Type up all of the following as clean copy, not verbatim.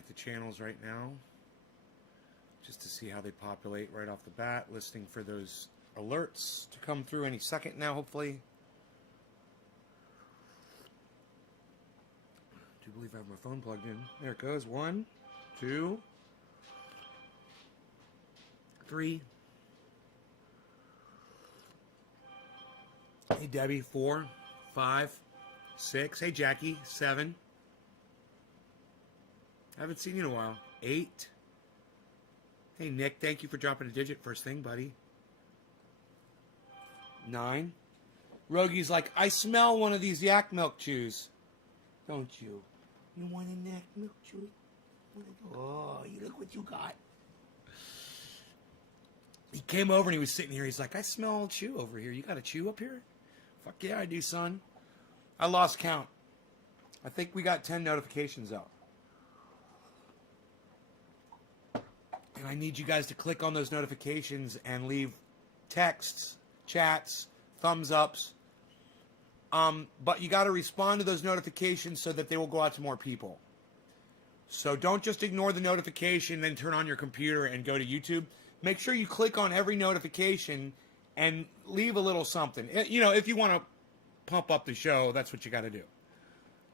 at the channels right now just to see how they populate right off the bat, listening for those alerts to come through any second now, hopefully. I do believe I have my phone plugged in. There it goes. 1, 2, 3. Hey, Debbie. 4, 5, 6. Hey, Jackie. 7. I haven't seen you in a while. 8. Hey, Nick. Thank you for dropping a digit first thing, buddy. 9. Rogi's like, I smell one of these yak milk chews. Don't you? You want a yak milk chew? Oh, you look what you got. He came over and he was sitting here. He's like, I smell chew over here. You got a chew up here? Fuck yeah, I do, son. I lost count. I think we got 10 notifications out. And I need you guys to click on those notifications and leave texts, chats, thumbs ups. But you got to respond to those notifications so that they will go out to more people. So don't just ignore the notification, then turn on your computer and go to YouTube. Make sure you click on every notification and leave a little something. You know, if you want to pump up the show, that's what you got to do.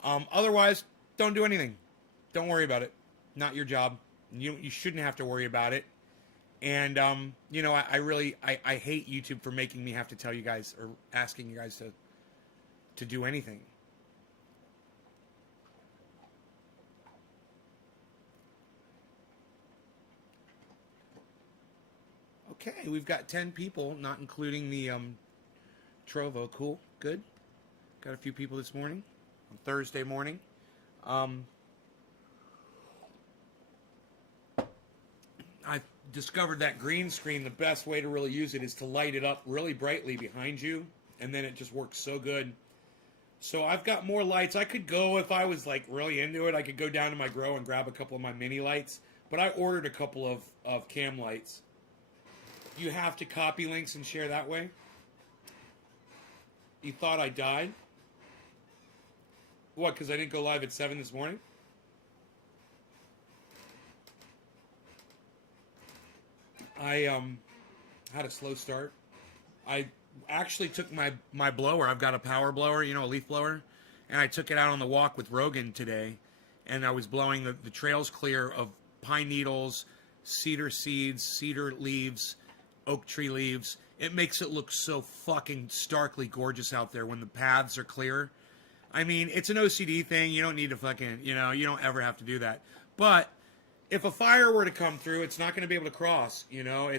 Otherwise, don't do anything. Don't worry about it. Not your job. You shouldn't have to worry about it. And, you know, I hate YouTube for making me have to tell you guys or asking you guys to do anything. Okay, we've got 10 people, not including the Trovo. Cool, good. Got a few people this morning, on Thursday morning. I've discovered that green screen, the best way to really use it is to light it up really brightly behind you, and then it just works so good. So I've got more lights. I could go, if I was like really into it, I could go down to my grow and grab a couple of my mini lights, but I ordered a couple of cam lights. You have to copy links and share that way. You thought I died? What, because I didn't go live at 7 this morning? I had a slow start. I actually took my blower. I've got a power blower, you know, a leaf blower. And I took it out on the walk with Rogan today. And I was blowing the trails clear of pine needles, cedar seeds, cedar leaves, oak tree leaves. It makes it look so fucking starkly gorgeous out there when the paths are clear. I mean, it's an OCD thing. You don't need to fucking, you know, you don't ever have to do that. But if a fire were to come through, it's not going to be able to cross, you know.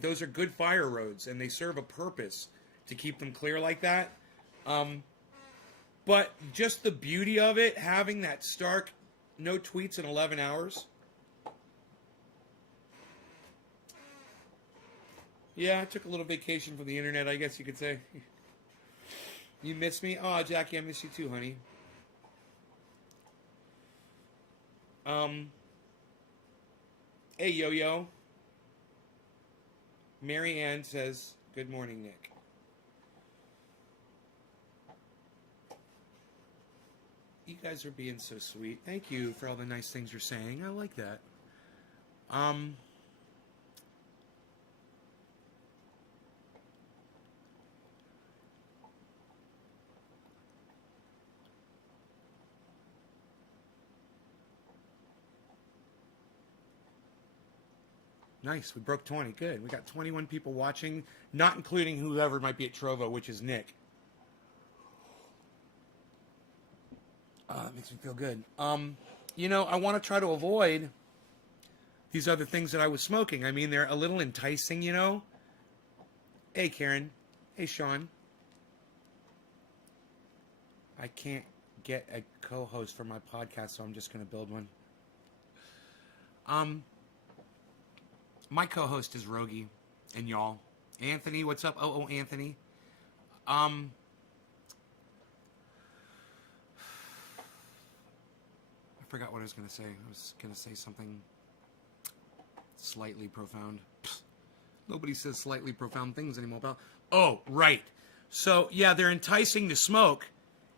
Those are good fire roads, and they serve a purpose to keep them clear like that. But just the beauty of it, having that stark, no tweets in 11 hours. Yeah, I took a little vacation from the internet, I guess you could say. You miss me? Oh, Jackie, I miss you too, honey. Hey, Yo-Yo. Mary Ann says, good morning, Nick. You guys are being so sweet. Thank you for all the nice things you're saying. I like that. Nice. We broke 20. Good. We got 21 people watching, not including whoever might be at Trovo, which is Nick. It makes me feel good. You know, I want to try to avoid these other things that I was smoking. I mean, they're a little enticing, you know. Hey, Karen. Hey, Sean. I can't get a co-host for my podcast, so I'm just going to build one. My co-host is Rogie and y'all. Anthony, what's up? Oh, Anthony. I forgot what I was going to say. I was going to say something slightly profound. Nobody says slightly profound things anymore. Oh, right. So, yeah, they're enticing to smoke,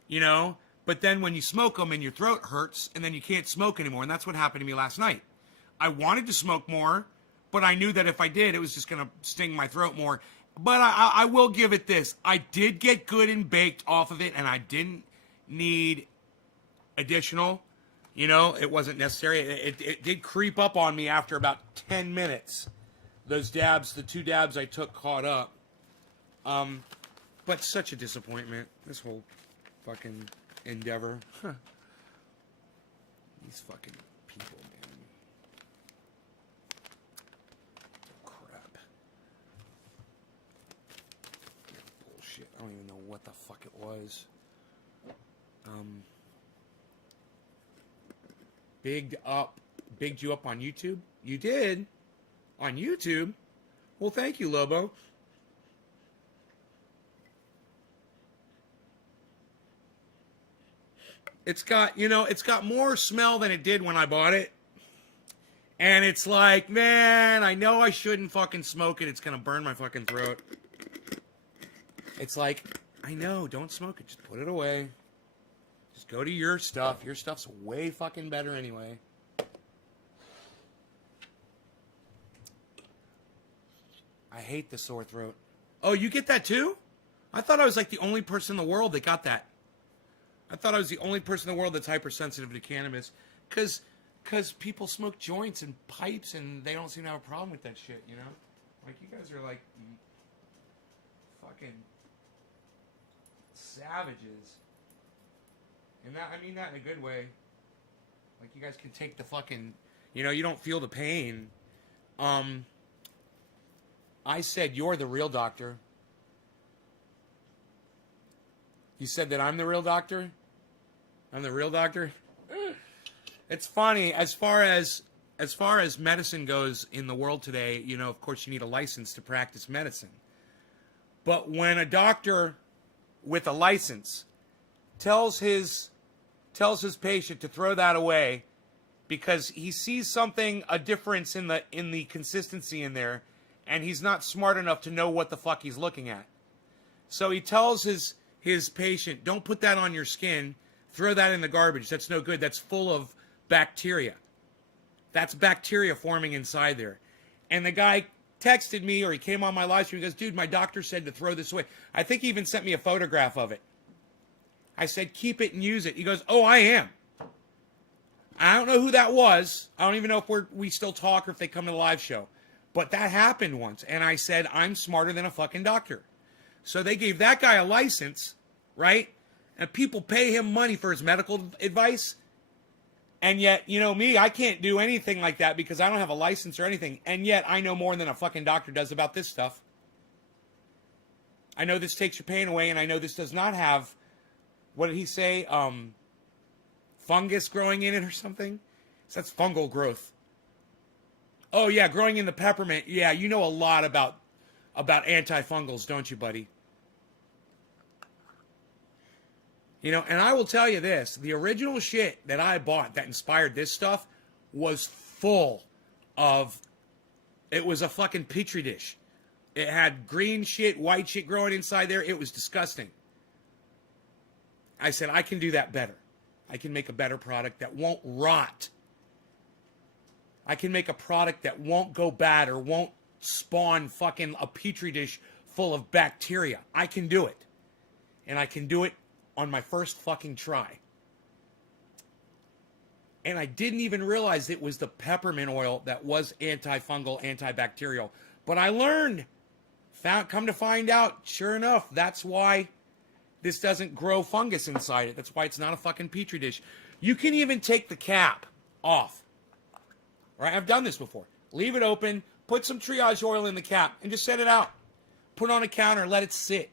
you know, But then when you smoke them and your throat hurts and then you can't smoke anymore. And that's what happened to me last night. I wanted to smoke more, but I knew that if I did, it was just going to sting my throat more. But I will give it this. I did get good and baked off of it, and I didn't need additional. You know, it wasn't necessary. It did creep up on me after about 10 minutes. Those dabs, the 2 dabs I took caught up. But such a disappointment. This whole fucking endeavor. Huh. These fucking people, man. Crap. Bullshit. I don't even know what the fuck it was. Bigged you up on YouTube? You did? On YouTube? Well, thank you, Lobo. It's got more smell than it did when I bought it. And it's like, man, I know I shouldn't fucking smoke it. It's going to burn my fucking throat. It's like, I know, don't smoke it. Just put it away. Just go to your stuff. Your stuff's way fucking better anyway. I hate the sore throat. Oh, you get that too? I thought I was like the only person in the world that got that. I thought I was the only person in the world that's hypersensitive to cannabis. Because people smoke joints and pipes and they don't seem to have a problem with that shit, you know? Like, you guys are like fucking savages. And that, I mean that in a good way. Like, you guys can take the fucking, you know, you don't feel the pain. I said you're the real doctor. You said that I'm the real doctor? I'm the real doctor? It's funny, as far as medicine goes in the world today, you know, of course you need a license to practice medicine. But when a doctor with a license tells his patient to throw that away because he sees something, a difference in the consistency in there, and he's not smart enough to know what the fuck he's looking at. So he tells his patient, don't put that on your skin, throw that in the garbage. That's no good. That's full of bacteria. That's bacteria forming inside there. And the guy texted me, or he came on my live stream, he goes, dude, my doctor said to throw this away. I think he even sent me a photograph of it. I said, keep it and use it. He goes, oh, I am. I don't know who that was. I don't even know if we still talk or if they come to the live show. But that happened once. And I said, I'm smarter than a fucking doctor. So they gave that guy a license, right? And people pay him money for his medical advice. And yet, you know me, I can't do anything like that because I don't have a license or anything. And yet, I know more than a fucking doctor does about this stuff. I know this takes your pain away, and I know this does not have, what did he say, fungus growing in it or something? So that's fungal growth. Oh, yeah, growing in the peppermint. Yeah, you know a lot about antifungals, don't you, buddy? You know, and I will tell you this, the original shit that I bought that inspired this stuff was full of, it was a fucking petri dish. It had green shit, white shit growing inside there. It was disgusting. I said, I can do that better. I can make a better product that won't rot. I can make a product that won't go bad or won't spawn fucking a petri dish full of bacteria. I can do it. And I can do it on my first fucking try. And I didn't even realize it was the peppermint oil that was antifungal, antibacterial. But I learned, come to find out, sure enough, that's why this doesn't grow fungus inside it. That's why it's not a fucking petri dish. You can even take the cap off. Right? I've done this before. Leave it open, put some triage oil in the cap, and just set it out. Put it on a counter, let it sit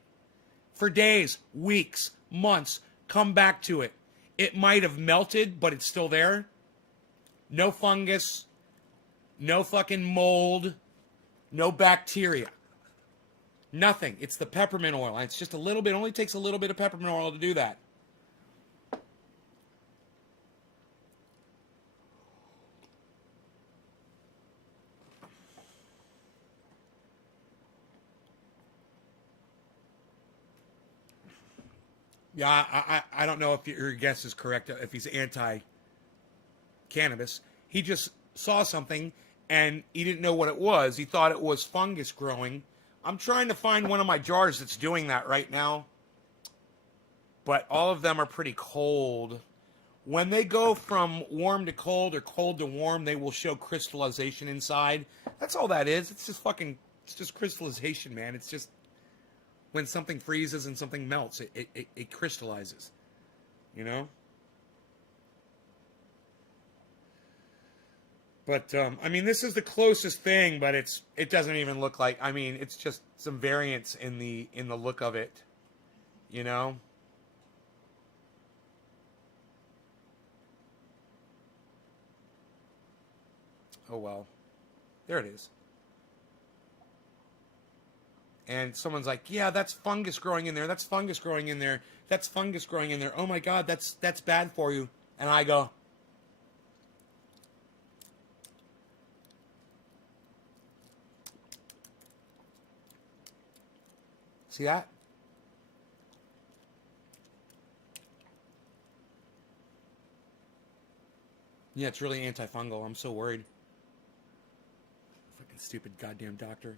for days, weeks, months. Come back to it. It might have melted, but it's still there. No fungus, no fucking mold, no bacteria. Nothing. It's the peppermint oil. It's just a little bit, only takes a little bit of peppermint oil to do that. Yeah, I don't know if your guess is correct, if he's anti-cannabis. He just saw something, and he didn't know what it was. He thought it was fungus growing. I'm trying to find one of my jars that's doing that right now, but all of them are pretty cold. When they go from warm to cold or cold to warm, they will show crystallization inside. That's all that is. It's just crystallization, man. It's just when something freezes and something melts, it crystallizes, you know? But, I mean, this is the closest thing, but it doesn't even look like, I mean, it's just some variance in the look of it, you know? Oh, well. There it is. And someone's like, yeah, that's fungus growing in there. That's fungus growing in there. That's fungus growing in there. Oh, my God, that's bad for you. And I go, see that? Yeah, it's really antifungal. I'm so worried. Fucking stupid goddamn doctor.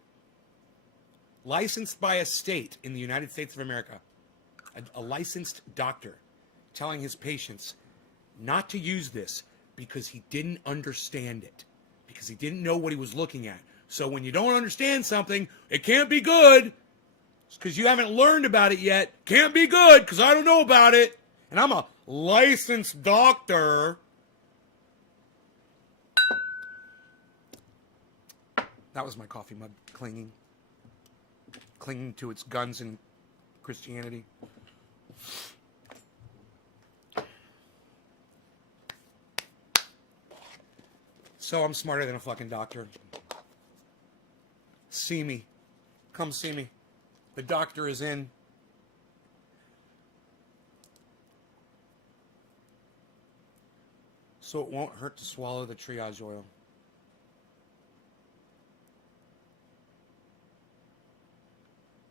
Licensed by a state in the United States of America. A licensed doctor telling his patients not to use this because he didn't understand it. Because he didn't know what he was looking at. So when you don't understand something, it can't be good. Because you haven't learned about it yet. Can't be good because I don't know about it. And I'm a licensed doctor. That was my coffee mug clinging to its guns in Christianity. So I'm smarter than a fucking doctor. See me. Come see me. The doctor is in. So it won't hurt to swallow the triage oil.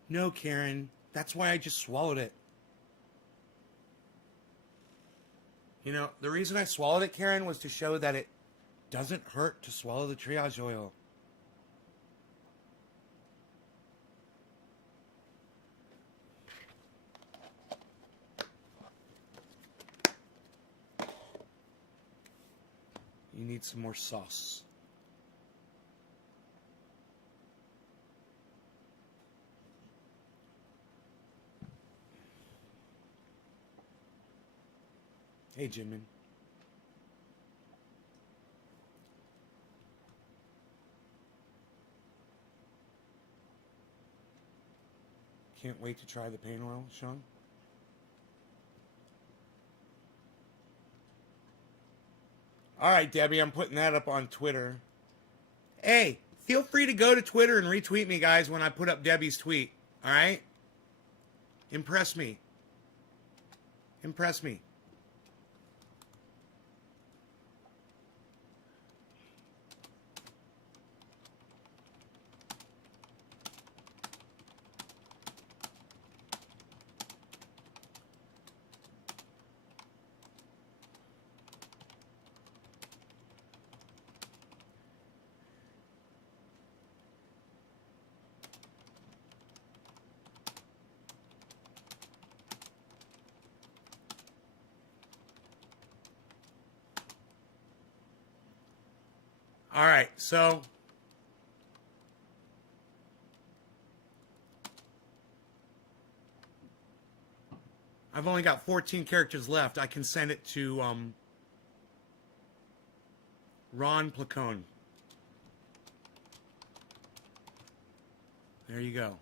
No, Karen. That's why I just swallowed it. You know, the reason I swallowed it, Karen, was to show that it doesn't hurt to swallow the triage oil. You need some more sauce. Hey, Jimin. Can't wait to try the pain oil, Sean. All right, Debbie, I'm putting that up on Twitter. Hey, feel free to go to Twitter and retweet me, guys, when I put up Debbie's tweet. All right? Impress me. Impress me. All right, so I've only got 14 characters left. I can send it to Ron Placone. There you go.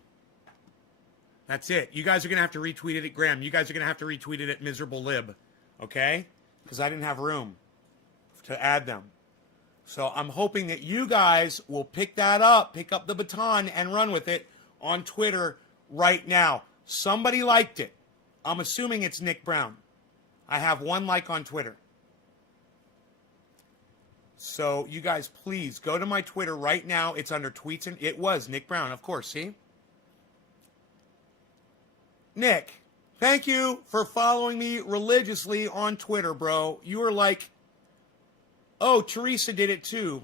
That's it. You guys are going to have to retweet it at Graham. You guys are going to have to retweet it at Miserable Lib. Okay? Because I didn't have room to add them. So I'm hoping that you guys will pick that up, pick up the baton, and run with it on Twitter right now. Somebody liked it. I'm assuming it's Nick Brown. I have one like on Twitter. So you guys, please go to my Twitter right now. It's under tweets, and it was Nick Brown, of course. See? Nick, Thank you for following me religiously on Twitter, bro. You were like, oh, Teresa did it too.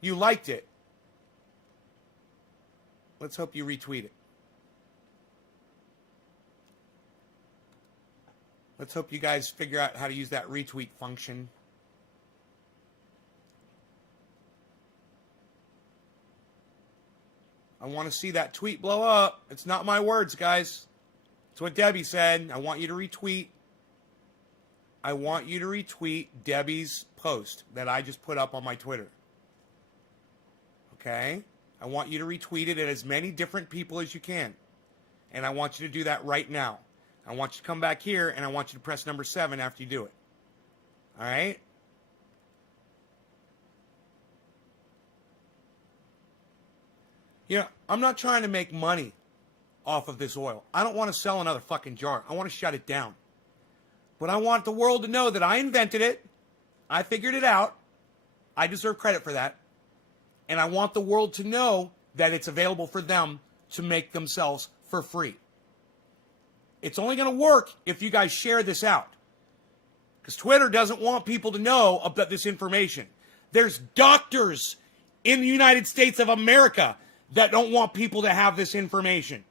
You liked it. Let's hope you retweet it. Let's hope you guys figure out how to use that retweet function. I want to see that tweet blow up. It's not my words, guys. It's what Debbie said. I want you to retweet. I want you to retweet Debbie's post that I just put up on my Twitter. Okay? I want you to retweet it at as many different people as you can. And I want you to do that right now. I want you to come back here, and I want you to press number 7 after you do it. All right? You know, I'm not trying to make money off of this oil. I don't want to sell another fucking jar. I want to shut it down. But I want the world to know that I invented it. I figured it out. I deserve credit for that. And I want the world to know that it's available for them to make themselves for free. It's only going to work if you guys share this out. Because Twitter doesn't want people to know about this information. There's doctors in the United States of America that don't want people to have this information.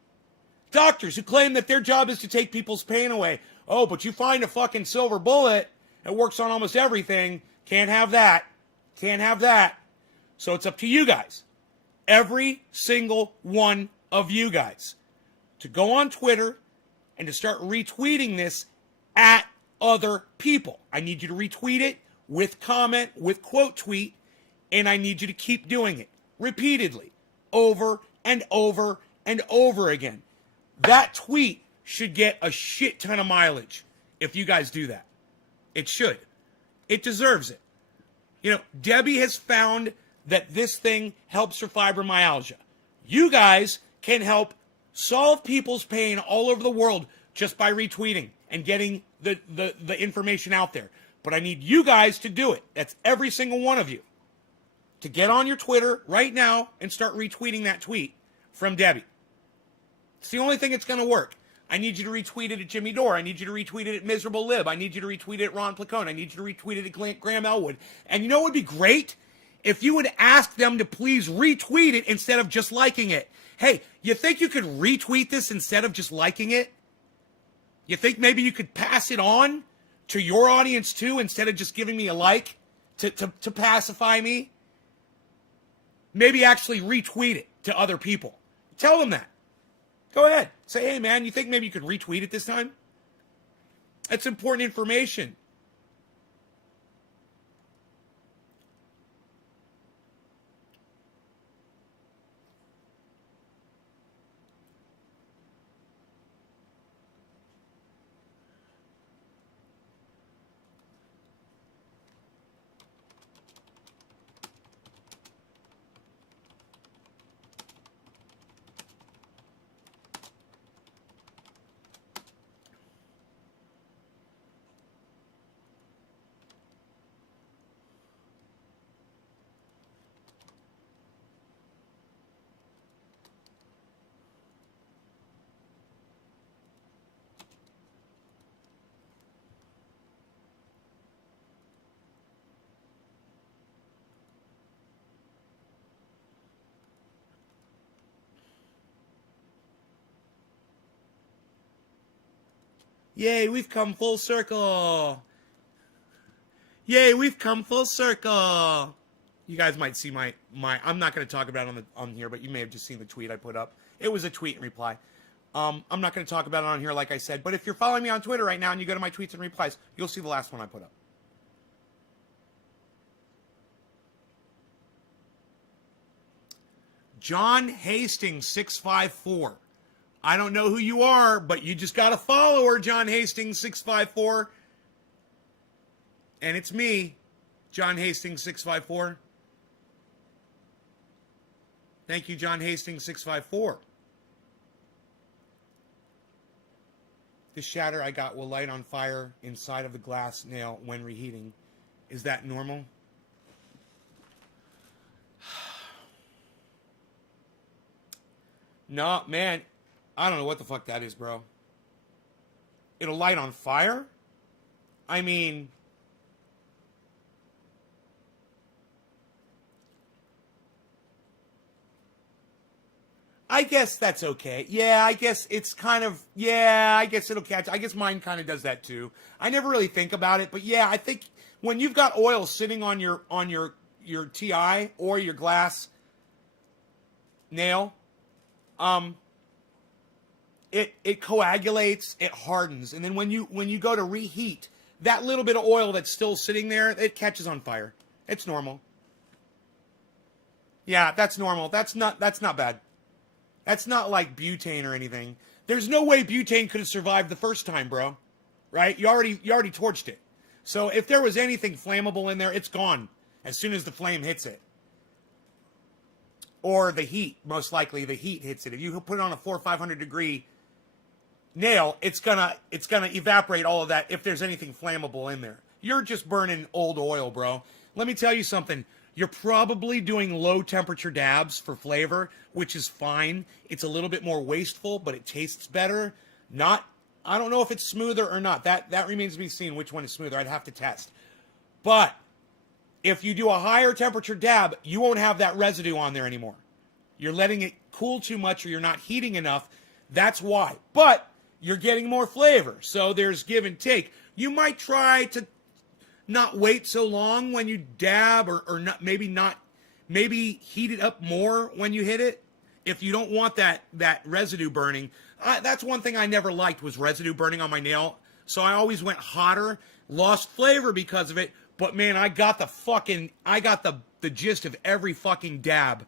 Doctors who claim that their job is to take people's pain away. Oh, but you find a fucking silver bullet that works on almost everything. Can't have that. Can't have that. So it's up to you guys. Every single one of you guys to go on Twitter and to start retweeting this at other people. I need you to retweet it with comment, with quote tweet, and I need you to keep doing it repeatedly, over and over and over again. That tweet should get a shit ton of mileage if you guys do that. It should. It deserves it. You know, Debbie has found that this thing helps for fibromyalgia. You guys can help solve people's pain all over the world just by retweeting and getting the information out there. But I need you guys to do it. That's every single one of you. To get on your Twitter right now and start retweeting that tweet from Debbie. It's the only thing that's going to work. I need you to retweet it at Jimmy Dore. I need you to retweet it at Miserable Lib. I need you to retweet it at Ron Placone. I need you to retweet it at Graham Elwood. And you know what would be great? If you would ask them to please retweet it instead of just liking it. Hey, you think you could retweet this instead of just liking it? You think maybe you could pass it on to your audience too instead of just giving me a like to pacify me? Maybe actually retweet it to other people. Tell them that. Go ahead. Say, hey, man, you think maybe you could retweet it this time? That's important information. Yay, we've come full circle. Yay, we've come full circle. You guys might see my I'm not going to talk about it on here, but you may have just seen the tweet I put up. It was a tweet and reply. I'm not going to talk about it on here like I said, but if you're following me on Twitter right now and you go to my tweets and replies, you'll see the last one I put up. John Hastings 654. I don't know who you are, but you just got a follower, John Hastings 654. And it's me, John Hastings 654. Thank you, John Hastings 654. The shatter I got will light on fire inside of the glass nail when reheating. Is that normal? No, man. I don't know what the fuck that is, bro. It'll light on fire? I mean... I guess that's okay. Yeah, I guess it's kind of, yeah, I guess it'll catch. I guess mine kind of does that too. I never really think about it, but yeah, I think when you've got oil sitting on your TI or your glass nail, it coagulates, it hardens, and then when you go to reheat, that little bit of oil that's still sitting there, it catches on fire. It's normal. Yeah, that's normal. That's not bad. That's not like butane or anything. There's no way butane could have survived the first time, bro. Right? You already torched it. So if there was anything flammable in there, it's gone as soon as the flame hits it. Or the heat, most likely the heat hits it. If you put it on a 400 or 500 degree nail, it's gonna evaporate all of that if there's anything flammable in there. You're just burning old oil, bro. Let me tell you something. You're probably doing low temperature dabs for flavor, which is fine. It's a little bit more wasteful, but it tastes better. I don't know if it's smoother or not. That remains to be seen which one is smoother. I'd have to test. But if you do a higher temperature dab, you won't have that residue on there anymore. You're letting it cool too much or you're not heating enough. That's why. But you're getting more flavor. So there's give and take. You might try to not wait so long when you dab or maybe heat it up more when you hit it if you don't want that residue burning. That's one thing I never liked was residue burning on my nail, so I always went hotter, lost flavor because of it, but man, I got the gist of every fucking dab.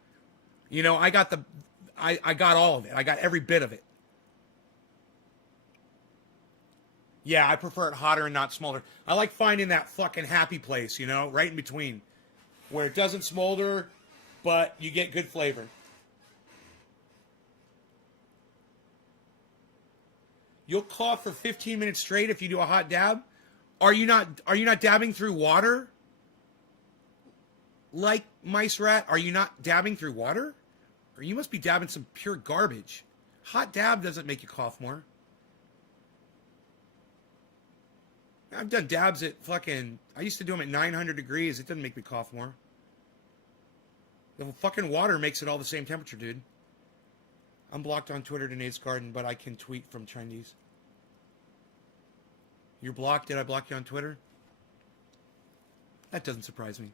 You know, I got all of it. I got every bit of it. Yeah, I prefer it hotter and not smolder. I like finding that fucking happy place, you know, right in between. Where it doesn't smolder, but you get good flavor. You'll cough for 15 minutes straight if you do a hot dab? Are you not dabbing through water? Like Mice Rat, are you not dabbing through water? Or you must be dabbing some pure garbage. Hot dab doesn't make you cough more. I've done dabs at I used to do them at 900 degrees. It doesn't make me cough more. The fucking water makes it all the same temperature, dude. I'm blocked on Twitter to Nate's Garden, but I can tweet from Trendies. You're blocked? Did I block you on Twitter? That doesn't surprise me.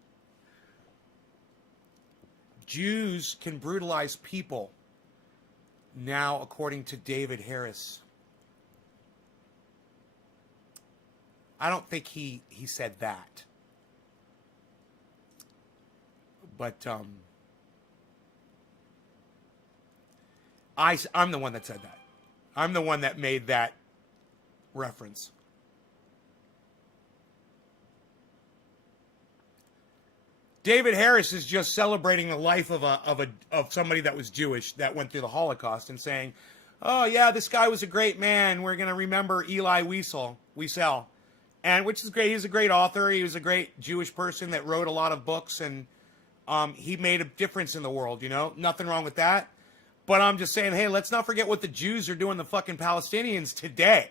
Jews can brutalize people now, according to David Harris. I don't think he said that. But I'm the one that said that. I'm the one that made that reference. David Harris is just celebrating the life of somebody that was Jewish that went through the Holocaust and saying, "Oh yeah, this guy was a great man. We're going to remember Elie Wiesel." And which is great. He's a great author. He was a great Jewish person that wrote a lot of books, and he made a difference in the world, you know? Nothing wrong with that. But I'm just saying, hey, let's not forget what the Jews are doing to fucking Palestinians today.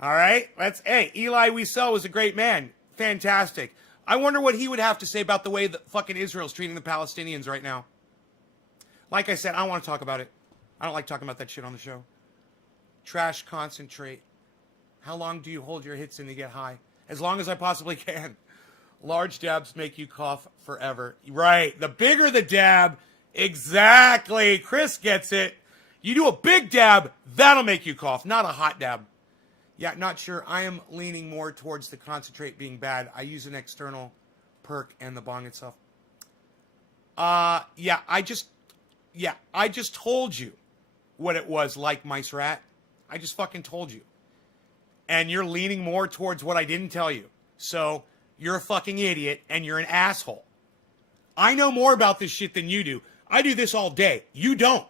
All right? Hey, Elie Wiesel was a great man. Fantastic. I wonder what he would have to say about the way that fucking Israel's treating the Palestinians right now. Like I said, I don't want to talk about it. I don't like talking about that shit on the show. Trash concentrate. How long do you hold your hits in to get high? As long as I possibly can. Large dabs make you cough forever. Right. The bigger the dab. Exactly. Chris gets it. You do a big dab, that'll make you cough, not a hot dab. Yeah, not sure. I am leaning more towards the concentrate being bad. I use an external perk and the bong itself. I just told you what it was like, Mice Rat. I just fucking told you. And you're leaning more towards what I didn't tell you. So you're a fucking idiot and you're an asshole. I know more about this shit than you do. I do this all day. You don't.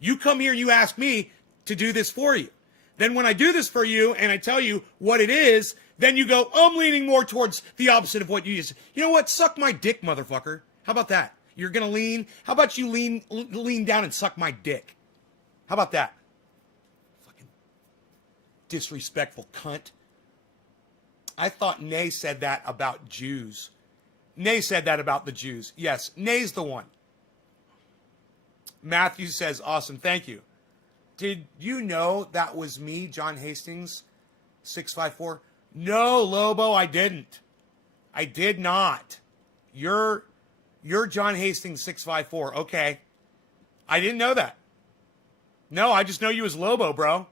You come here and you ask me to do this for you. Then when I do this for you and I tell you what it is, then you go, oh, I'm leaning more towards the opposite of what you just. You know what? Suck my dick, motherfucker. How about that? You're going to lean? How about you lean down and suck my dick? How about that? Fucking disrespectful cunt. I thought Nay said that about Jews. Nay said that about the Jews. Yes, Nay's the one. Matthew says, awesome, thank you. Did you know that was me, John Hastings, 654? No, Lobo, I didn't. I did not. You're John Hastings, 654. Okay. I didn't know that. No, I just know you as Lobo, bro.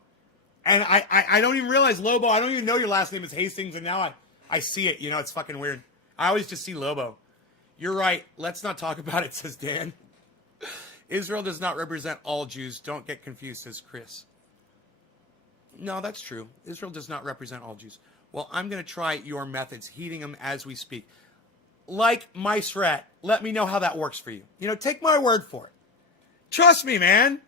And I don't even realize Lobo. I don't even know your last name is Hastings, and now I see it. You know, it's fucking weird. I always just see Lobo. You're right. Let's not talk about it, says Dan. Israel does not represent all Jews. Don't get confused, says Chris. No, that's true. Israel does not represent all Jews. Well, I'm going to try your methods, heating them as we speak. Like Mice Rat, let me know how that works for you. You know, take my word for it. Trust me, man.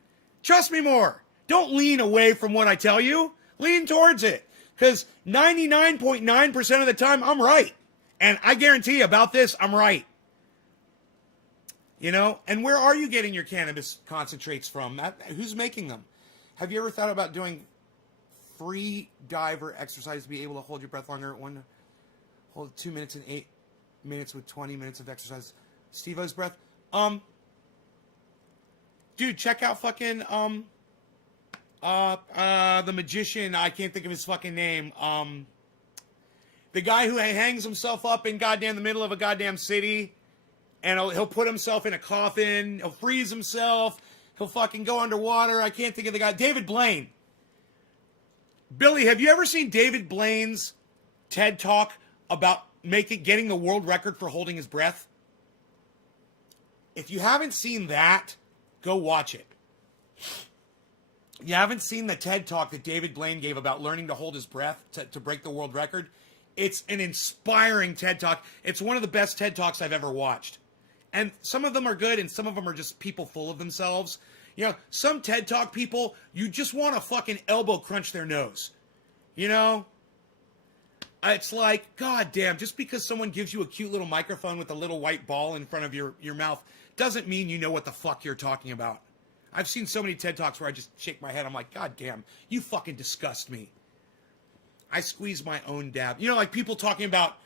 Trust me more. Don't lean away from what I tell you. Lean towards it. Because 99.9% of the time, I'm right. And I guarantee you about this, I'm right. You know? And where are you getting your cannabis concentrates from? Who's making them? Have you ever thought about doing free diver exercise to be able to hold your breath longer? Hold 2 minutes and 8 minutes with 20 minutes of exercise. Steve-O's breath. Dude, check out fucking the magician. I can't think of his fucking name. The guy who hangs himself up in goddamn the middle of a goddamn city, and he'll put himself in a coffin. He'll freeze himself. He'll fucking go underwater. I can't think of the guy. David Blaine. Billy, have you ever seen David Blaine's TED Talk about getting the world record for holding his breath? If you haven't seen that, go watch it. You haven't seen the TED Talk that David Blaine gave about learning to hold his breath to break the world record? It's an inspiring TED Talk. It's one of the best TED Talks I've ever watched. And some of them are good, and some of them are just people full of themselves. You know, some TED Talk people, you just want to fucking elbow crunch their nose. You know? It's like, god damn, just because someone gives you a cute little microphone with a little white ball in front of your mouth doesn't mean you know what the fuck you're talking about. I've seen so many TED Talks where I just shake my head. I'm like, god damn, you fucking disgust me. I squeeze my own dab. You know, like people talking about,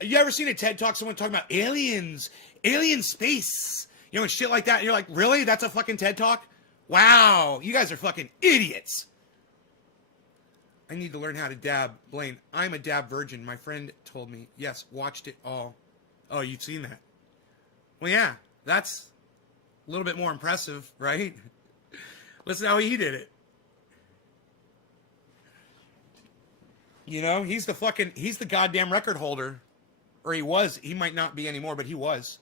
you ever seen a TED Talk, someone talking about aliens, alien space, you know, and shit like that. And you're like, really? That's a fucking TED Talk? Wow, you guys are fucking idiots. I need to learn how to dab. Blaine, I'm a dab virgin. My friend told me. Yes, watched it all. Oh, you've seen that? Well, yeah, that's a little bit more impressive, right? Listen how he did it. You know, he's the goddamn record holder. Or he was. He might not be anymore, but he was.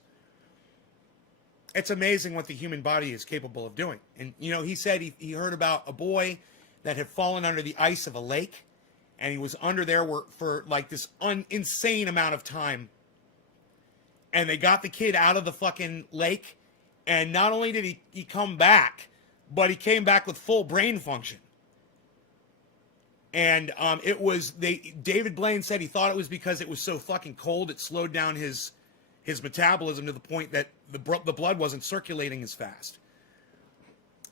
It's amazing what the human body is capable of doing. And, you know, he said he heard about a boy that had fallen under the ice of a lake. And he was under there for like this insane amount of time. And they got the kid out of the fucking lake. And not only did he come back, but he came back with full brain function. And David Blaine said he thought it was because it was so fucking cold, it slowed down his metabolism to the point that the blood wasn't circulating as fast.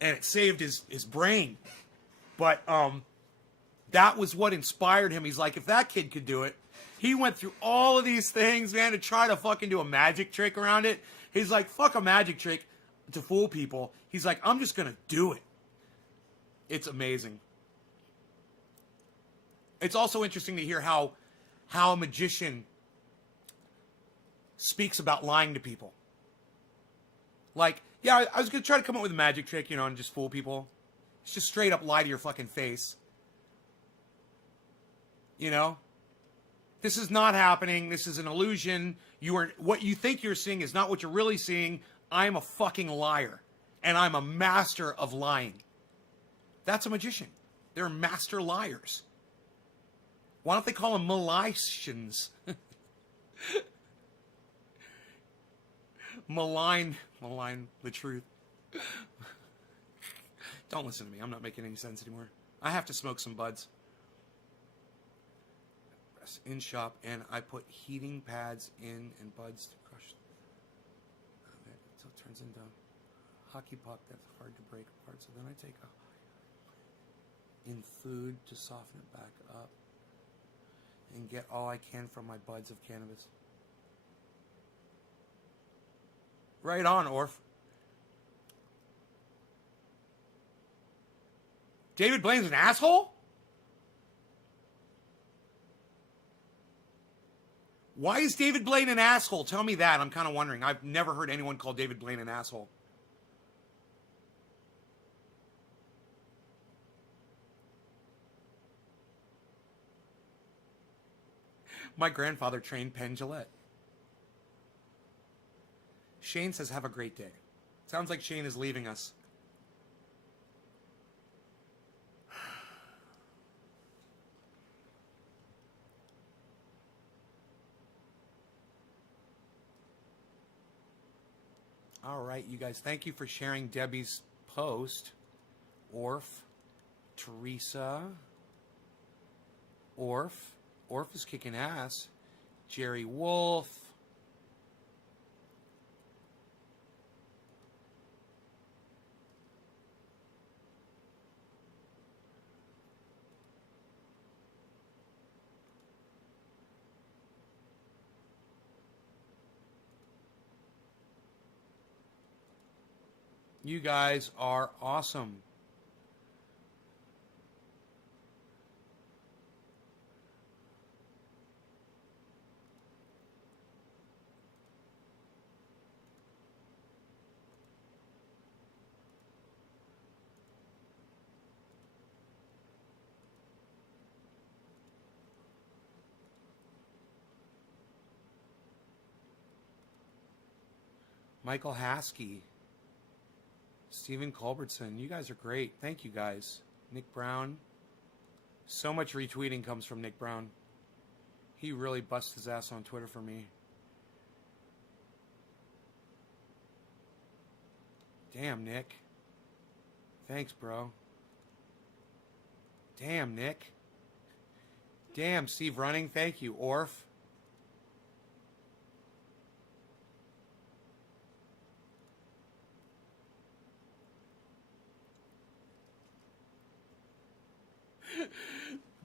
And it saved his brain. But that was what inspired him. He's like, if that kid could do it, he went through all of these things, man, to try to fucking do a magic trick around it. He's like, fuck a magic trick to fool people. He's like, I'm just going to do it. It's amazing. It's also interesting to hear how a magician speaks about lying to people. Like, yeah, I was going to try to come up with a magic trick, you know, and just fool people. It's just straight up lie to your fucking face. You know? This is not happening. This is an illusion. What you think you're seeing is not what you're really seeing. I'm a fucking liar. And I'm a master of lying. That's a magician. They're master liars. Why don't they call them malicians? Malign the truth. Don't listen to me. I'm not making any sense anymore. I have to smoke some buds. In shop, and I put heating pads in and buds to crush until it turns into hockey puck that's hard to break apart. So then I take a in food to soften it back up and get all I can from my buds of cannabis. Right on, Orf. David Blaine's an asshole? Why is David Blaine an asshole? Tell me that. I'm kind of wondering. I've never heard anyone call David Blaine an asshole. My grandfather trained Penn Jillette. Shane says, have a great day. Sounds like Shane is leaving us. All right, you guys. Thank you for sharing Debbie's post. Orf, Teresa, Orf. Orf is kicking ass. Jerry Wolf. You guys are awesome. Michael Haskey. Stephen Culbertson, you guys are great. Thank you guys. Nick Brown. So much retweeting comes from Nick Brown. He really busts his ass on Twitter for me. Damn, Nick. Thanks, bro. Damn, Nick. Damn, Steve Running. Thank you, Orf.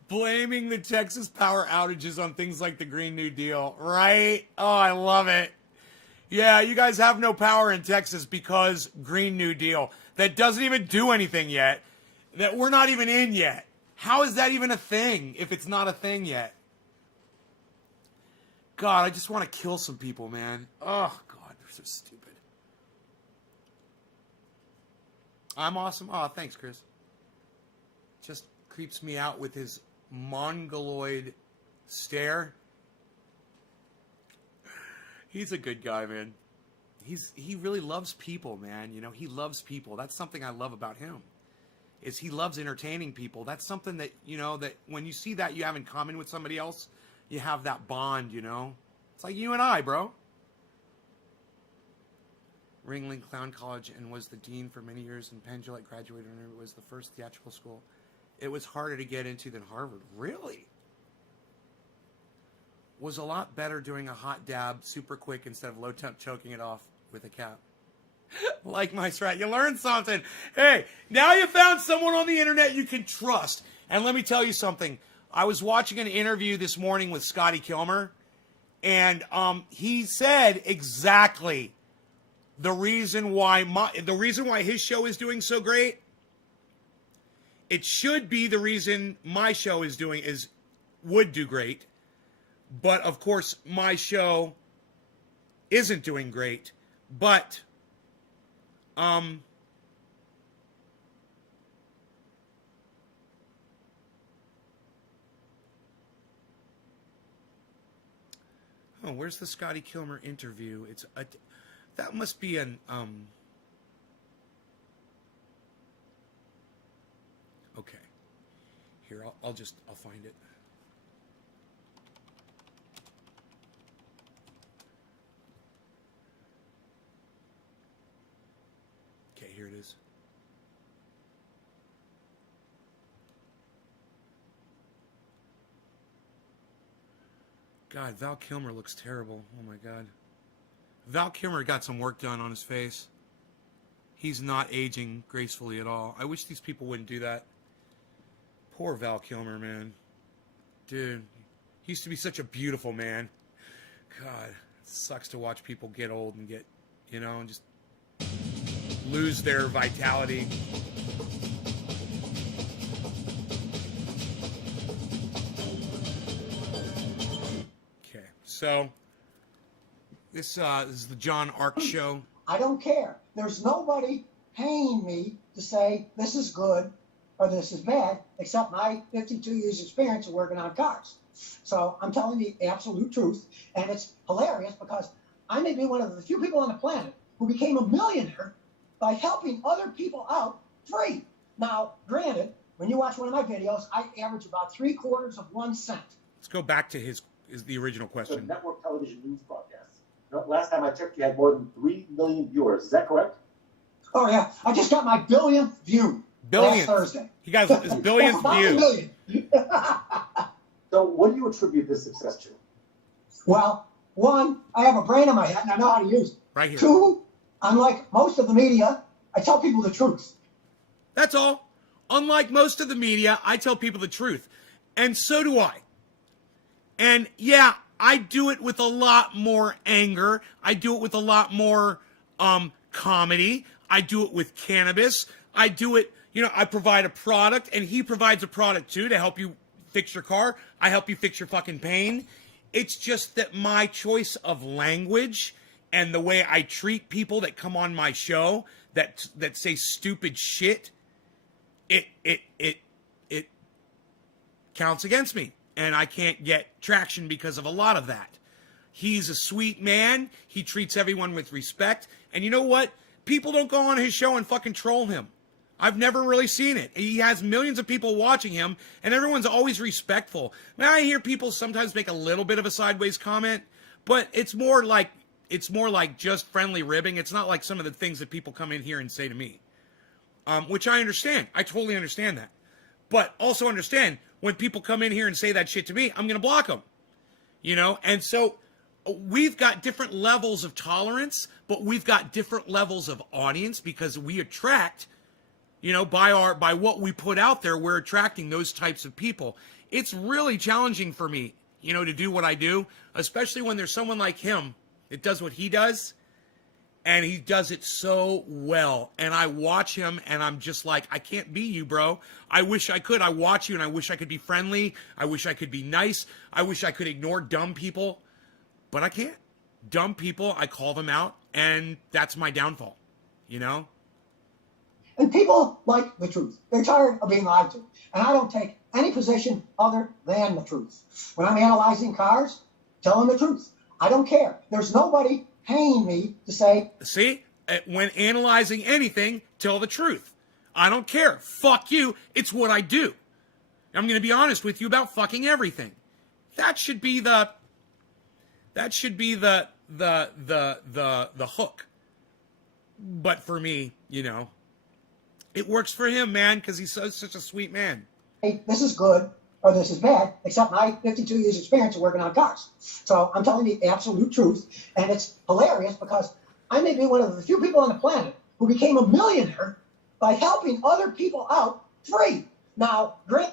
Blaming the Texas power outages on things like the Green New Deal, right? Oh, I love it. Yeah, you guys have no power in Texas because Green New Deal. That doesn't even do anything yet. That we're not even in yet. How is that even a thing if it's not a thing yet? God, I just want to kill some people, man. Oh, God, they're so stupid. I'm awesome. Oh, thanks, Chris. Just creeps me out with his mongoloid stare. He's a good guy, man. He really loves people, man. You know, he loves people. That's something I love about him. Is he loves entertaining people. That's something that, you know, that when you see that you have in common with somebody else, you have that bond, you know. It's like you and I, bro. Ringling Clown College and was the dean for many years, and Penn Jillette graduated and it was the first theatrical school. It was harder to get into than Harvard. Really? Was a lot better doing a hot dab super quick instead of low temp choking it off with a cap. Like my strat. You learned something. Hey, now you found someone on the internet you can trust. And let me tell you something. I was watching an interview this morning with Scotty Kilmer, and he said exactly the reason why his show is doing so great. It should be the reason my show would do great. But of course, my show isn't doing great. But oh, where's the Scotty Kilmer interview? That must be an okay. Here, I'll find it. Okay, here it is. God, Val Kilmer looks terrible. Oh my God. Val Kilmer got some work done on his face. He's not aging gracefully at all. I wish these people wouldn't do that. Poor Val Kilmer, man. Dude, he used to be such a beautiful man. God, it sucks to watch people get old and get, and just lose their vitality. Okay, so this is the John Ark Show. I don't care. There's nobody paying me to say this is good or this is bad, except my 52 years experience of working on cars. So I'm telling the absolute truth, and it's hilarious because I may be one of the few people on the planet who became a millionaire by helping other people out free. Now, granted, when you watch one of my videos, I average about 3/4 of 1 cent. Let's go back to the original question. Network television news broadcasts. Last time I checked, you had more than 3 million viewers. Is that correct? Oh, yeah. I just got my billionth view last Thursday. He got his billionth view. So what do you attribute this success to? Well, one, I have a brain in my head and I know how to use it. Right here. Two, unlike most of the media, I tell people the truth. That's all. Unlike most of the media, I tell people the truth. And so do I. And yeah, I do it with a lot more anger. I do it with a lot more comedy. I do it with cannabis. I do it, I provide a product and he provides a product too to help you fix your car. I help you fix your fucking pain. It's just that my choice of language and the way I treat people that come on my show that say stupid shit, it counts against me. And I can't get traction because of a lot of that. He's a sweet man. He treats everyone with respect. And you know what? People don't go on his show and fucking troll him. I've never really seen it. He has millions of people watching him, and everyone's always respectful. Now, I hear people sometimes make a little bit of a sideways comment, but it's more like just friendly ribbing. It's not like some of the things that people come in here and say to me, which I understand. I totally understand that. But also understand, when people come in here and say that shit to me, I'm going to block them. And so we've got different levels of tolerance, but we've got different levels of audience because we attract, by what we put out there, we're attracting those types of people. It's really challenging for me, to do what I do, especially when there's someone like him that does what he does, and he does it so well. And I watch him, and I'm just like, I can't be you, bro. I wish I could. I watch you, and I wish I could be friendly. I wish I could be nice. I wish I could ignore dumb people, but I can't. Dumb people, I call them out, and that's my downfall, And people like the truth. They're tired of being lied to. And I don't take any position other than the truth. When I'm analyzing cars, tell them the truth. I don't care. There's nobody paying me to say. See, when analyzing anything, tell the truth. I don't care. Fuck you. It's what I do. I'm going to be honest with you about fucking everything. That should be the hook. But for me, it works for him, man, because he's such a sweet man. Hey, this is good or this is bad, except my 52 years experience of working on cars. So I'm telling the absolute truth, and it's hilarious because I may be one of the few people on the planet who became a millionaire by helping other people out free. Now, great.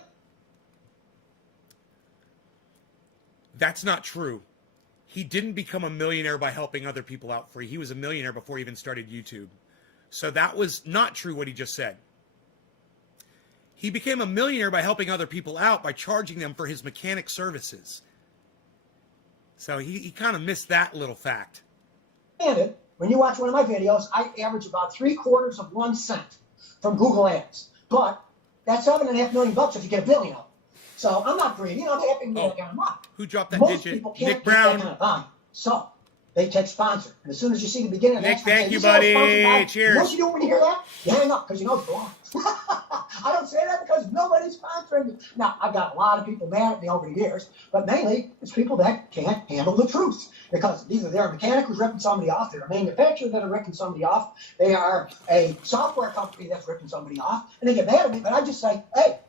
That's not true. He didn't become a millionaire by helping other people out free. He was a millionaire before he even started YouTube. So that was not true what he just said. He became a millionaire by helping other people out by charging them for his mechanic services. So he kind of missed that little fact. Granted, when you watch one of my videos, I average about 3/4 of 1 cent from Google Ads. But that's $7.5 million if you get a billion of them. So I'm not greedy. I'm happy to get that kind of money. Who dropped that Most digit? people can't Nick get Brown. that kind of volume. So they take sponsor. And as soon as you see the beginning of Nick, that, thank say, you, see how buddy. sponsored by-" Cheers. You know what you do when you hear that? You hang up because you know it's wrong. I don't say that because nobody's sponsoring me. Now, I've got a lot of people mad at me over the years, but mainly it's people that can't handle the truth. Because either they're a mechanic who's ripping somebody off, they're a manufacturer that are ripping somebody off, they are a software company that's ripping somebody off, and they get mad at me, but I just say, hey,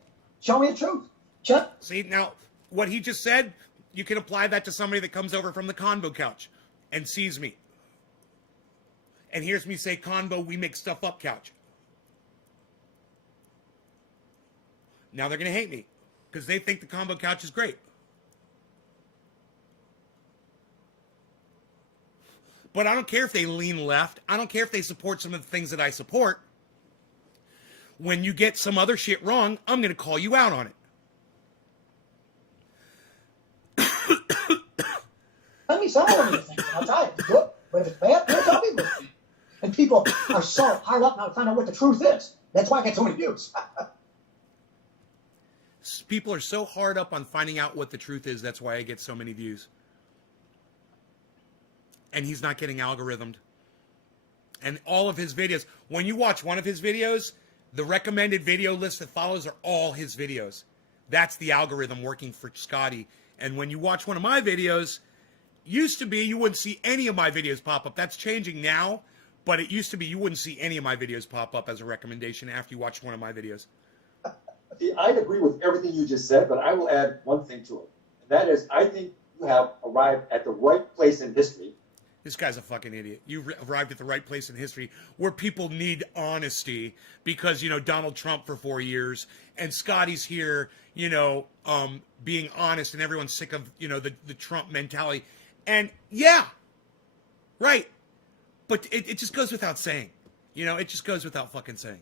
show me the truth. Check. See, now, what he just said, you can apply that to somebody that comes over from the Convo couch and sees me. And hears me say, Convo, we make stuff up couch. Now they're going to hate me because they think the combo couch is great. But I don't care if they lean left. I don't care if they support some of the things that I support. When you get some other shit wrong, I'm going to call you out on it. Let me some of these things. I'll tell you, it's good. But if it's bad, don't tell people. And people are so hard up now to find out what the truth is. That's why I get so many views. People are so hard up on finding out what the truth is. That's why I get so many views. And he's not getting algorithmed. And all of his videos, when you watch one of his videos, the recommended video list that follows are all his videos. That's the algorithm working for Scotty. And when you watch one of my videos, used to be you wouldn't see any of my videos pop up. That's changing now, but it used to be you wouldn't see any of my videos pop up as a recommendation after you watched one of my videos. See, I'd agree with everything you just said, but I will add one thing to it. And that is, I think you have arrived at the right place in history. This guy's a fucking idiot. You've arrived at the right place in history where people need honesty because, Donald Trump for 4 years and Scotty's here, being honest and everyone's sick of, the Trump mentality. And yeah, right. But it just goes without saying, it just goes without fucking saying.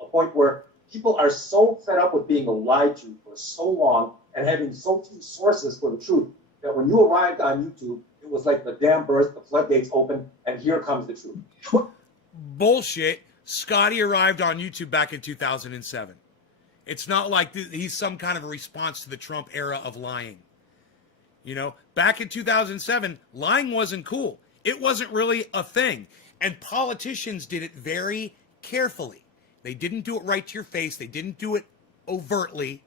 A point where people are so fed up with being lied to for so long and having so few sources for the truth that when you arrived on YouTube, it was like the dam burst, the floodgates open, and here comes the truth. Bullshit. Scotty arrived on YouTube back in 2007. It's not like he's some kind of a response to the Trump era of lying. Back in 2007, lying wasn't cool. It wasn't really a thing. And politicians did it very carefully. They didn't do it right to your face. They didn't do it overtly.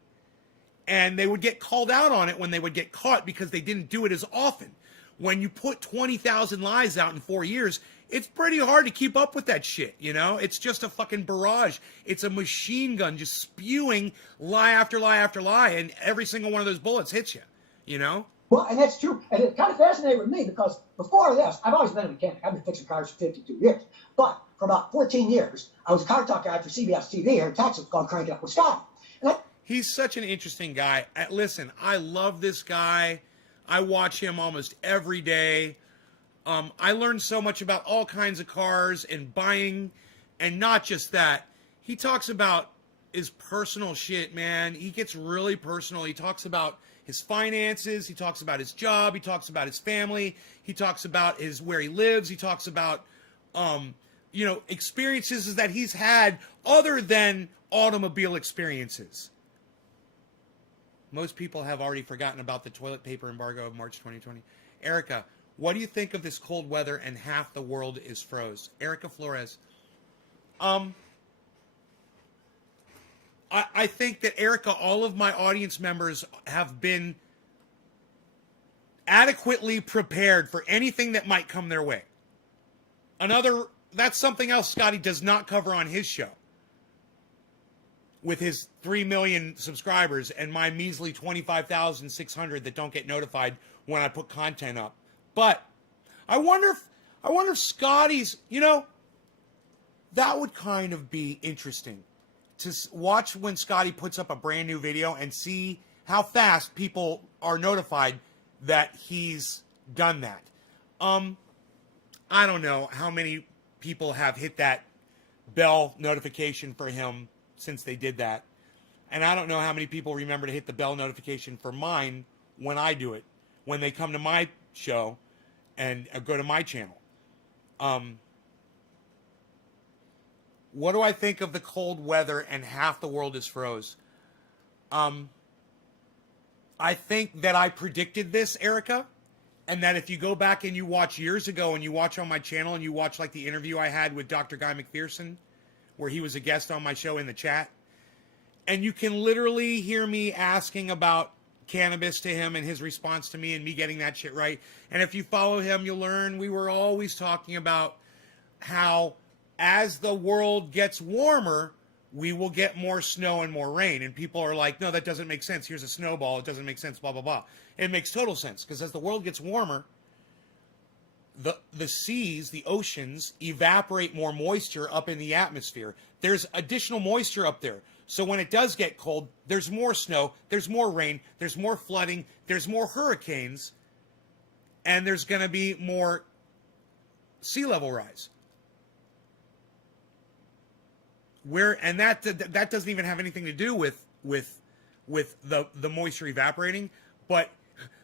And they would get called out on it when they would get caught because they didn't do it as often. When you put 20,000 lies out in 4 years, it's pretty hard to keep up with that shit, It's just a fucking barrage. It's a machine gun just spewing lie after lie after lie, and every single one of those bullets hits you, Well, and that's true. And it kind of fascinated with me because before this, I've always been a mechanic. I've been fixing cars for 52 years. But for about 14 years, I was a car talk guy for CBS TV here in Texas called Crank It Up with Scotty. He's such an interesting guy. Listen, I love this guy. I watch him almost every day. I learned so much about all kinds of cars and buying, and not just that. He talks about his personal shit, man. He gets really personal. He talks about his finances. He talks about his job. He talks about his family. He talks about where he lives. He talks about, experiences that he's had other than automobile experiences. Most people have already forgotten about the toilet paper embargo of March 2020. Erica, what do you think of this cold weather and half the world is froze? Erica Flores. I think that, Erica, all of my audience members have been adequately prepared for anything that might come their way. That's something else Scotty does not cover on his show. With his 3 million subscribers and my measly 25,600 that don't get notified when I put content up. But I wonder if Scotty's, that would kind of be interesting to watch when Scotty puts up a brand new video and see how fast people are notified that he's done that. I don't know how many people have hit that bell notification for him since they did that. And I don't know how many people remember to hit the bell notification for mine when I do it, when they come to my show and go to my channel. What do I think of the cold weather and half the world is froze? I think that I predicted this, Erica, and that if you go back and you watch years ago and you watch on my channel and you watch like the interview I had with Dr. Guy McPherson, where he was a guest on my show in the chat, and you can literally hear me asking about cannabis to him and his response to me and me getting that shit right. And if you follow him, you'll learn we were always talking about how as the world gets warmer, we will get more snow and more rain. And people are like, no, that doesn't make sense. Here's a snowball. It doesn't make sense, blah, blah, blah. It makes total sense because as the world gets warmer, the seas, the oceans, evaporate more moisture up in the atmosphere. There's additional moisture up there. So when it does get cold, there's more snow, there's more rain, there's more flooding, there's more hurricanes, and there's going to be more sea level rise. And that doesn't even have anything to do with the moisture evaporating, but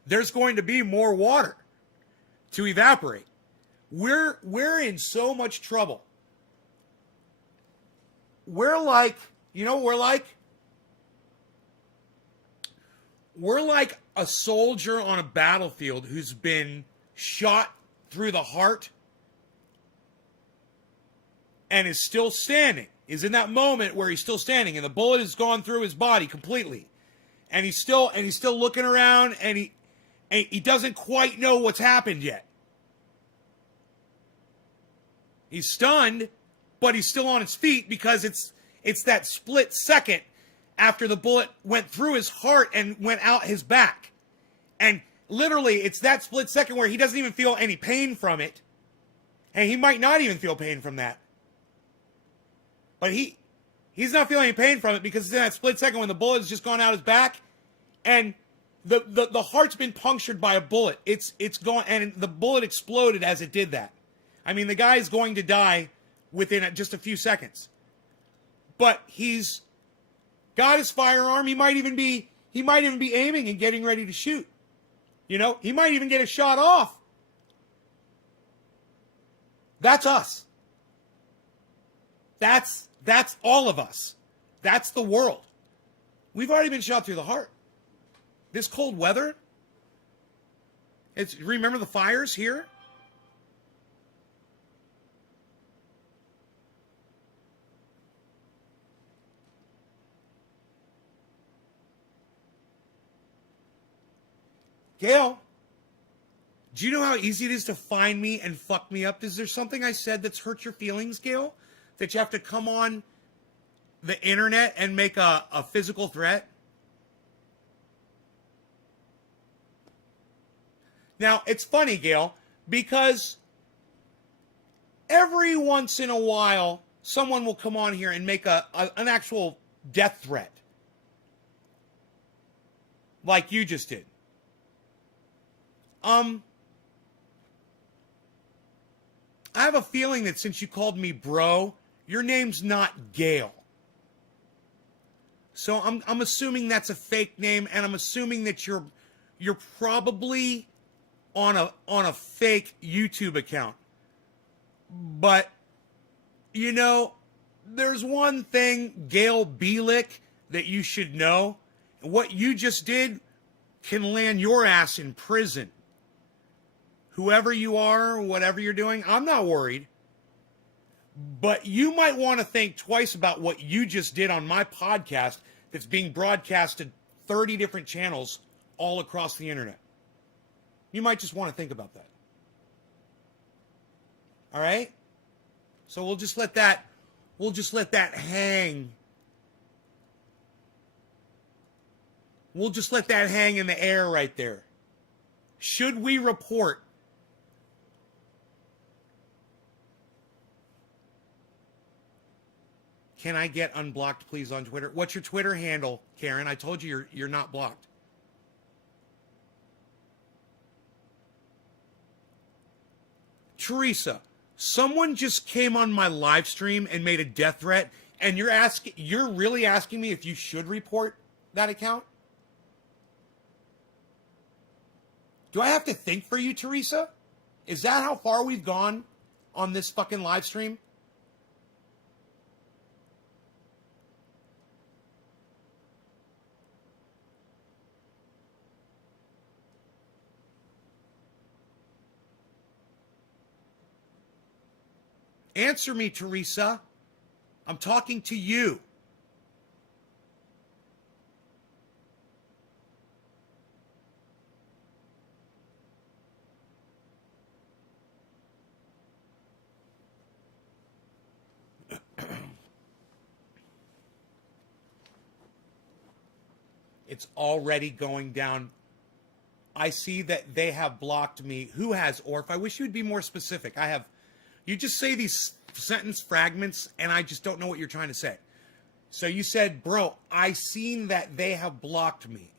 there's going to be more water to evaporate. We're in so much trouble. We're like, you know what we're like? We're like a soldier on a battlefield who's been shot through the heart and is still standing. Is in that moment where he's still standing and the bullet has gone through his body completely. And he's still looking around and he doesn't quite know what's happened yet. He's stunned, but he's still on his feet because it's that split second after the bullet went through his heart and went out his back. And literally, it's that split second where he doesn't even feel any pain from it. And he might not even feel pain from that. But he's not feeling any pain from it because it's in that split second when the bullet has just gone out his back and the heart's been punctured by a bullet. It's gone, and the bullet exploded as it did that. I mean, the guy is going to die within just a few seconds. But he's got his firearm. He might even be aiming and getting ready to shoot. You know, he might even get a shot off. That's us. That's all of us. That's the world. We've already been shot through the heart. This cold weather. Remember the fires here? Gail, do you know how easy it is to find me and fuck me up? Is there something I said that's hurt your feelings, Gail? That you have to come on the internet and make a physical threat? Now, it's funny, Gail, because every once in a while, someone will come on here and make an actual death threat. Like you just did. I have a feeling that since you called me bro, your name's not Gail. So I'm assuming that's a fake name, and I'm assuming that you're probably on a fake YouTube account. But you know, there's one thing, Gail Bielick, that you should know. What you just did can land your ass in prison. Whoever you are, whatever you're doing, I'm not worried. But you might want to think twice about what you just did on my podcast that's being broadcast to 30 different channels all across the internet. You might just want to think about that. All right? So we'll just let that hang. We'll just let that hang in the air right there. Should we report? Can I get unblocked, please, on Twitter? What's your Twitter handle, Karen? I told you you're not blocked. Teresa, someone just came on my live stream and made a death threat, and you're really asking me if you should report that account? Do I have to think for you, Teresa? Is that how far we've gone on this fucking live stream? Answer me, Teresa. I'm talking to you. It's already going down. I see that they have blocked me. Who has, Orf? I wish you would be more specific. You just say these sentence fragments, and I just don't know what you're trying to say. So you said, bro, I seen that they have blocked me.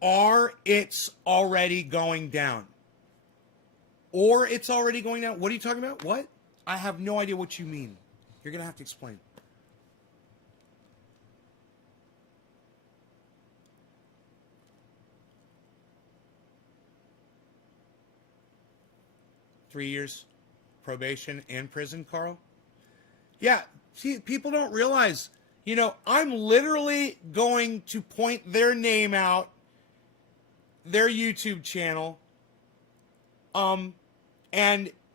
Or it's already going down. Or it's already going down. What are you talking about? What? I have no idea what you mean. You're going to have to explain. Three years probation and prison, Carl? Yeah, see, people don't realize, you know, I'm literally going to point their name out, their YouTube channel, and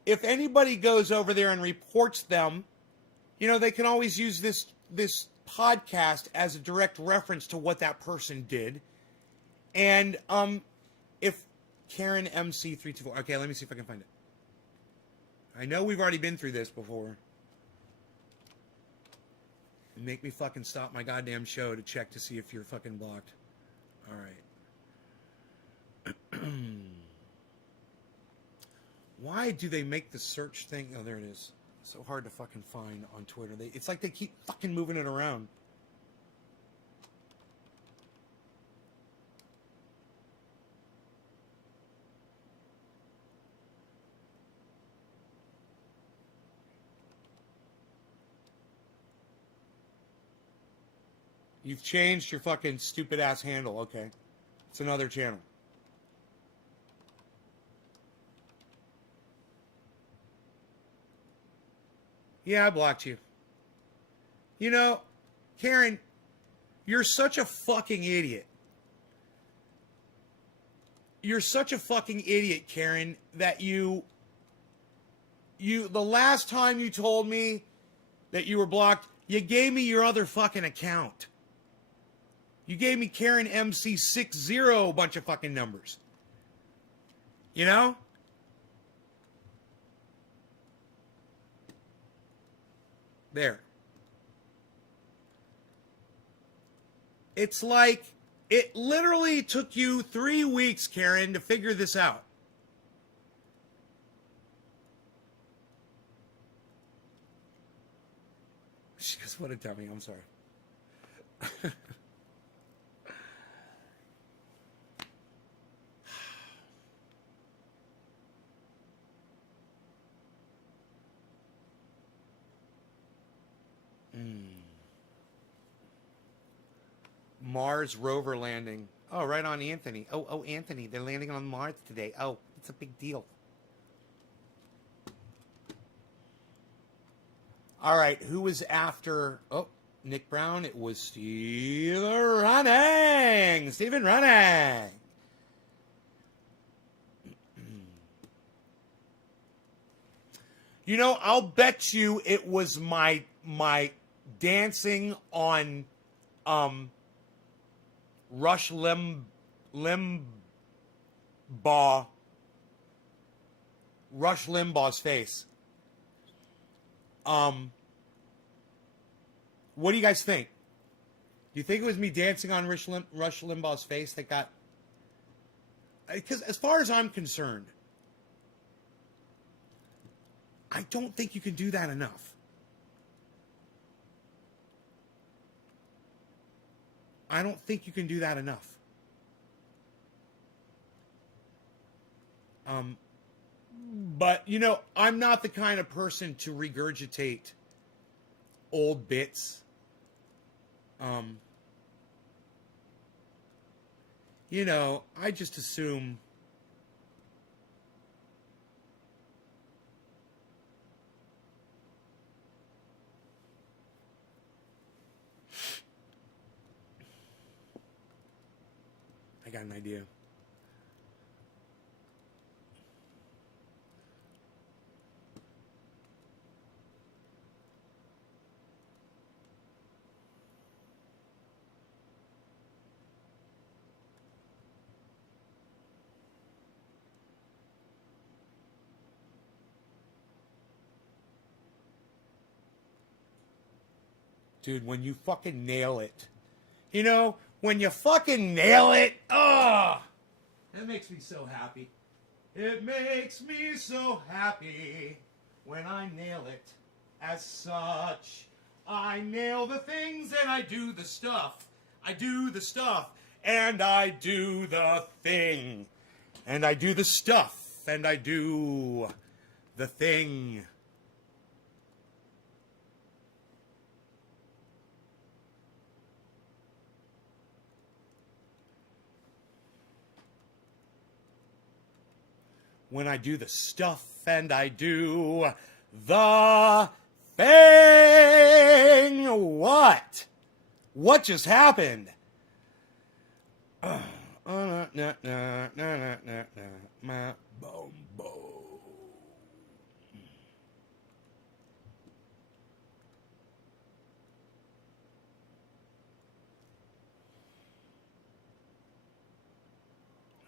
if anybody goes over there and reports them, you know, they can always use this podcast as a direct reference to what that person did. And if Karen MC324, okay, let me see if I can find it. I know we've already been through this before. And make me fucking stop my goddamn show to check to see if you're fucking blocked. All right. Why do they make the search thing? Oh, there it is. So hard to fucking find on Twitter. It's like they keep fucking moving it around. You've changed your fucking stupid ass handle. Okay. It's another channel. Yeah, I blocked you. You know, Karen, you're such a fucking idiot. You're such a fucking idiot, Karen, that the last time you told me that you were blocked, you gave me your other fucking account. You gave me Karen MC60, a bunch of fucking numbers. You know? There. It's like, it literally took you 3 weeks, Karen, to figure this out. She goes, what a dummy, I'm sorry. Mars rover landing. Oh, right on Anthony. Oh, Anthony, they're landing on Mars today. Oh, it's a big deal. All right, who was after? Oh, Nick Brown. It was Stephen Running. Stephen Running. You know, I'll bet you it was my dancing on Rush Limbaugh's face. What do you guys think? Do you think it was me dancing on Rush Limbaugh's face that got... Because as far as I'm concerned, I don't think you can do that enough. I don't think you can do that enough. But, you know, I'm not the kind of person to regurgitate old bits. You know, I just assume... I got an idea. Dude, when you fucking nail it. You know, when you fucking nail it, that makes me so happy. It makes me so happy when I nail it as such. I nail the things and I do the stuff. I do the stuff and I do the thing. And I do the stuff and I do the thing. When I do the stuff and I do the thing. What? What just happened? Boom, boom.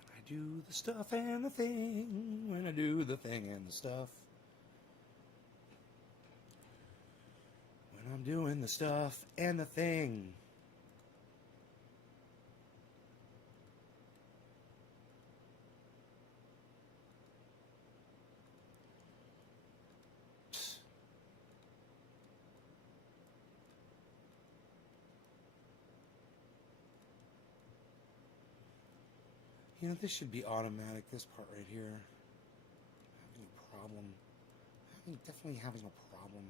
I do the stuff and the thing. When I do the thing and the stuff. When I'm doing the stuff and the thing. You know, this should be automatic, this part right here. Having a problem. Definitely having a problem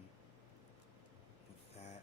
with that.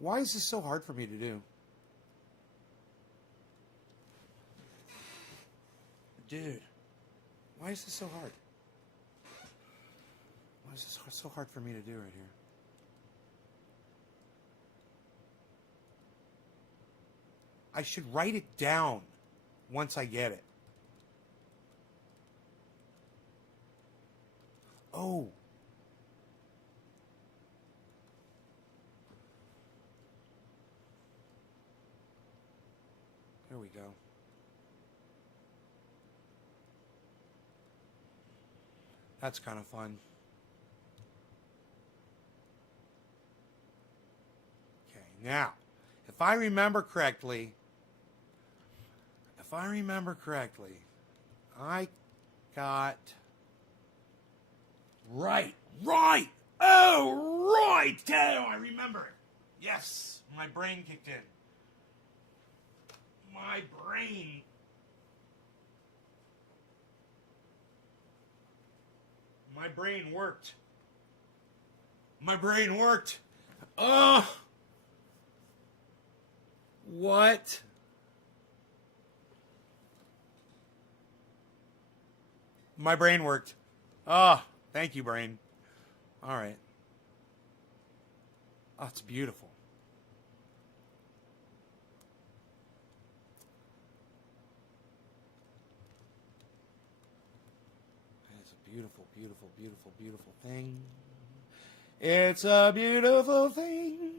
Why is this so hard for me to do? Dude, why is this so hard? Why is this so hard for me to do right here? I should write it down once I get it. Oh. There we go. That's kind of fun. Okay, now, if I remember correctly, I got... Right. Oh, right. Oh, I remember it. Yes, my brain kicked in. My brain. My brain worked. Oh. What? My brain worked. Oh. Thank you, brain. All right. Oh, it's beautiful. It's a beautiful, beautiful, beautiful, beautiful thing. It's a beautiful thing.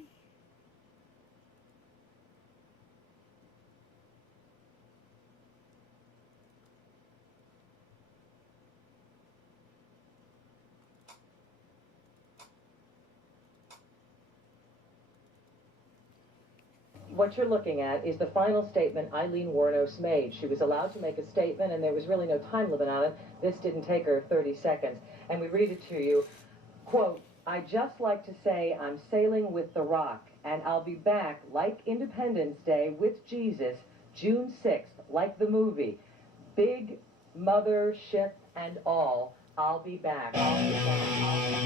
What you're looking at is the final statement Eileen Wuornos made. She was allowed to make a statement, and there was really no time limit on it. This didn't take her 30 seconds. And we read it to you. Quote, "I just like to say I'm sailing with the Rock, and I'll be back like Independence Day with Jesus, June 6th, like the movie. Big mother ship and all, I'll be back. I'll be back. I'll be back."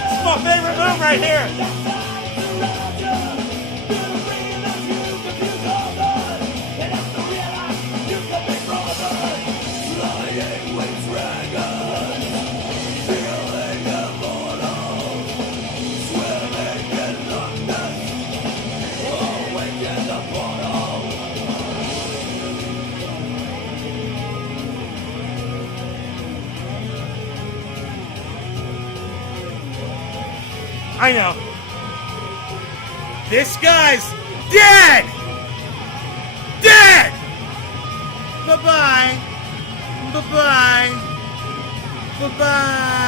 It's my favorite move right here. I know. This guy's dead! Dead! Bye-bye. Bye-bye. Bye-bye.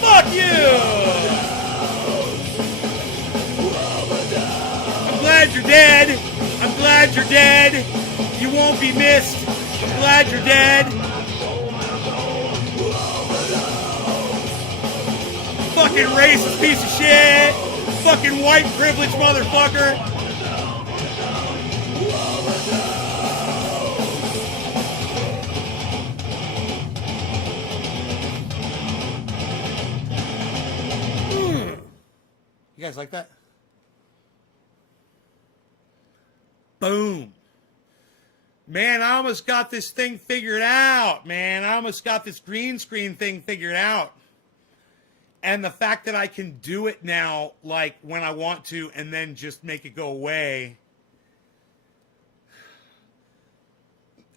Fuck you! I'm glad you're dead. I'm glad you're dead. You won't be missed. I'm glad you're dead. Fucking racist piece of shit. Fucking white privilege motherfucker. You guys like that? Boom. Man, I almost got this thing figured out, man. I almost got this green screen thing figured out. And the fact that I can do it now, like, when I want to, and then just make it go away.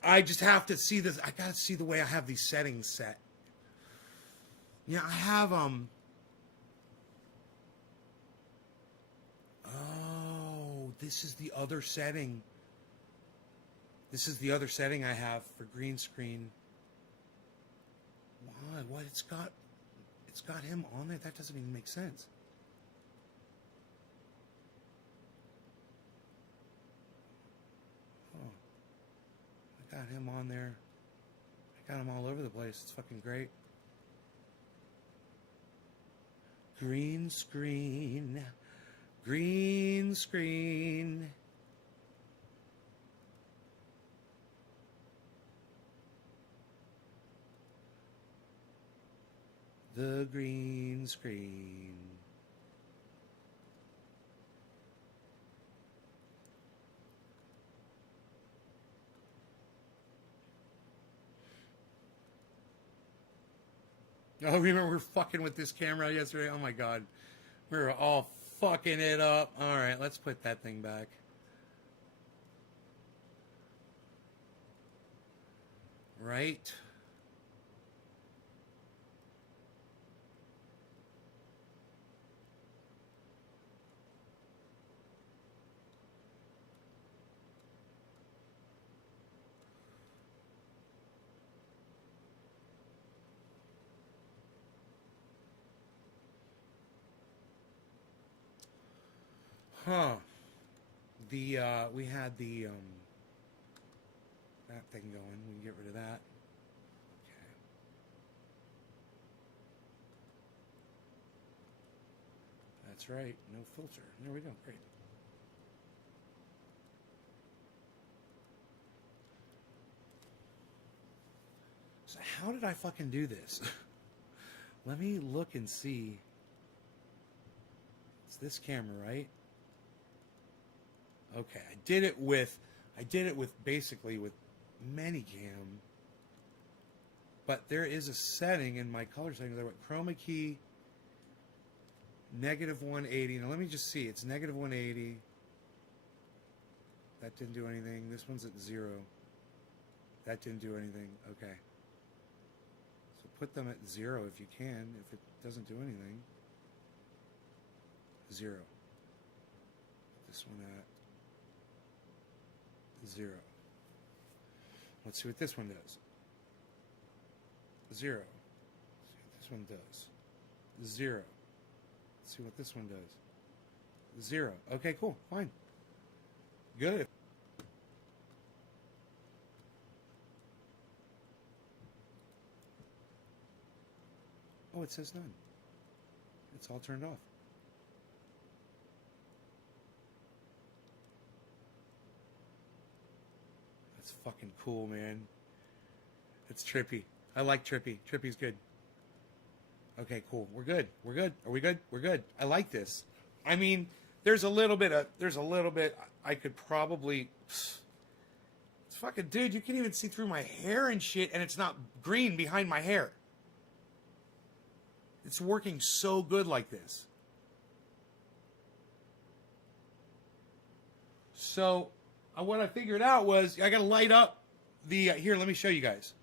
I just have to see this. I gotta see the way I have these settings set. Yeah, I have, Oh, this is the other setting. This is the other setting I have for green screen. Why? What? It's got him on there? That doesn't even make sense. Oh. I got him on there. I got him all over the place. It's fucking great. Green screen. Green screen. The green screen. Oh, remember we were fucking with this camera yesterday? Oh my god. We were all fucking it up. Alright, let's put that thing back. Right. Huh. We had the, that thing going. We can get rid of that. Okay. That's right. No filter. There we go. Great. So how did I fucking do this? Let me look and see. It's this camera, right? Okay, I did it with basically with Minicam. But there is a setting in my color settings. I went chroma key -180. Now let me just see. It's -180. That didn't do anything. This one's at 0. That didn't do anything. Okay. So put them at 0 if you can. If it doesn't do anything. 0. This one at 0. Let's see what this one does. 0. this one does. 0. Let's see what this one does. 0. Okay, cool. Fine. Good. Oh, it says none. It's all turned off. That's fucking cool, man. It's trippy. I like trippy. Trippy's good. Okay, cool. We're good. We're good. Are we good? We're good. I like this. I mean, there's a little bit I could probably, it's fucking, dude, you can even see through my hair and shit, and it's not green behind my hair. It's working so good like this. So, what I figured out was I got to light up the, here, let me show you guys.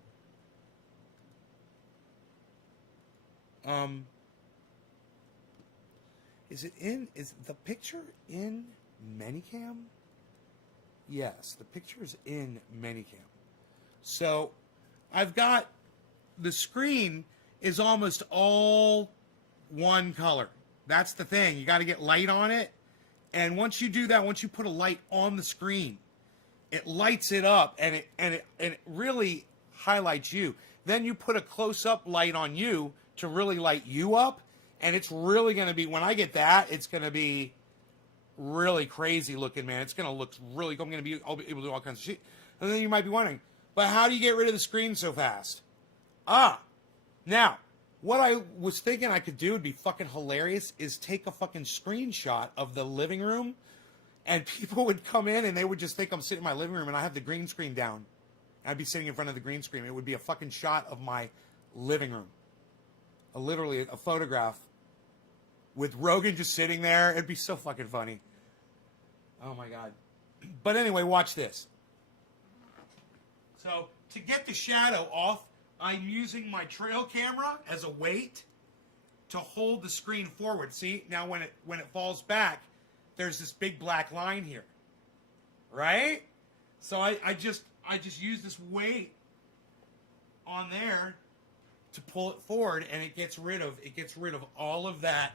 Is the picture in Manycam? Yes, the picture is in Manycam. So, I've got, the screen is almost all one color. That's the thing. You got to get light on it. And once you do that, once you put a light on the screen, it lights it up and it really highlights you. Then you put a close-up light on you to really light you up, and it's really going to be, when I get that, it's going to be really crazy looking, man. It's going to look really, I'm going to be able to do all kinds of shit. And then you might be wondering, but how do you get rid of the screen so fast? Now, what I was thinking I could do would be fucking hilarious is take a fucking screenshot of the living room, and people would come in and they would just think I'm sitting in my living room and I have the green screen down. I'd be sitting in front of the green screen. It would be a fucking shot of my living room. Literally a photograph with Rogan just sitting there. It'd be so fucking funny. Oh my God. But anyway, watch this. So to get the shadow off, I'm using my trail camera as a weight to hold the screen forward. See, now when it falls back, there's this big black line here. Right? So I just use this weight on there to pull it forward, and it gets rid of all of that.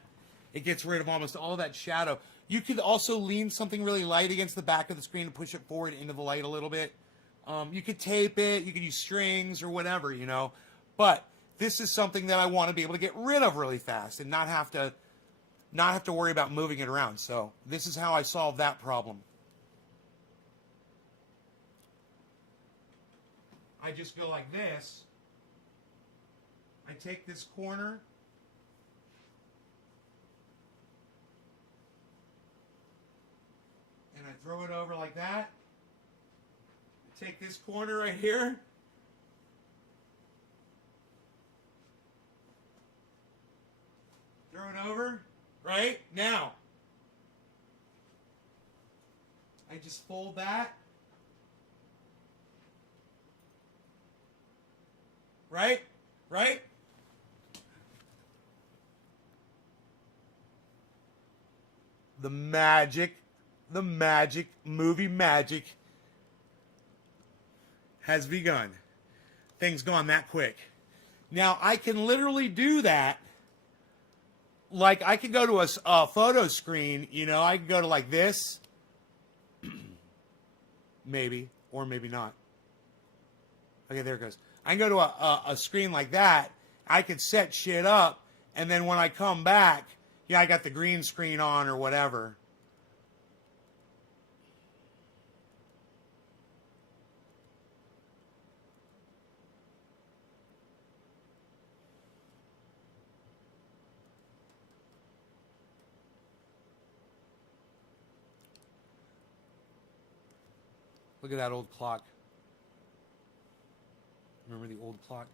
It gets rid of almost all that shadow. You could also lean something really light against the back of the screen to push it forward into the light a little bit. You could tape it. You could use strings or whatever, you know. But this is something that I want to be able to get rid of really fast and not have to worry about moving it around. So this is how I solve that problem. I just go like this. I take this corner. And I throw it over like that. I take this corner right here. Throw it over. Right? Now, I just fold that. Right? Right? The magic, movie magic has begun. Things gone that quick. Now, I can literally do that. Like, I could go to a photo screen, you know, I could go to like this. Maybe, or maybe not. Okay, there it goes. I can go to a screen like that. I could set shit up, and then when I come back, yeah, I got the green screen on or whatever. Look at that old clock. Remember the old clock?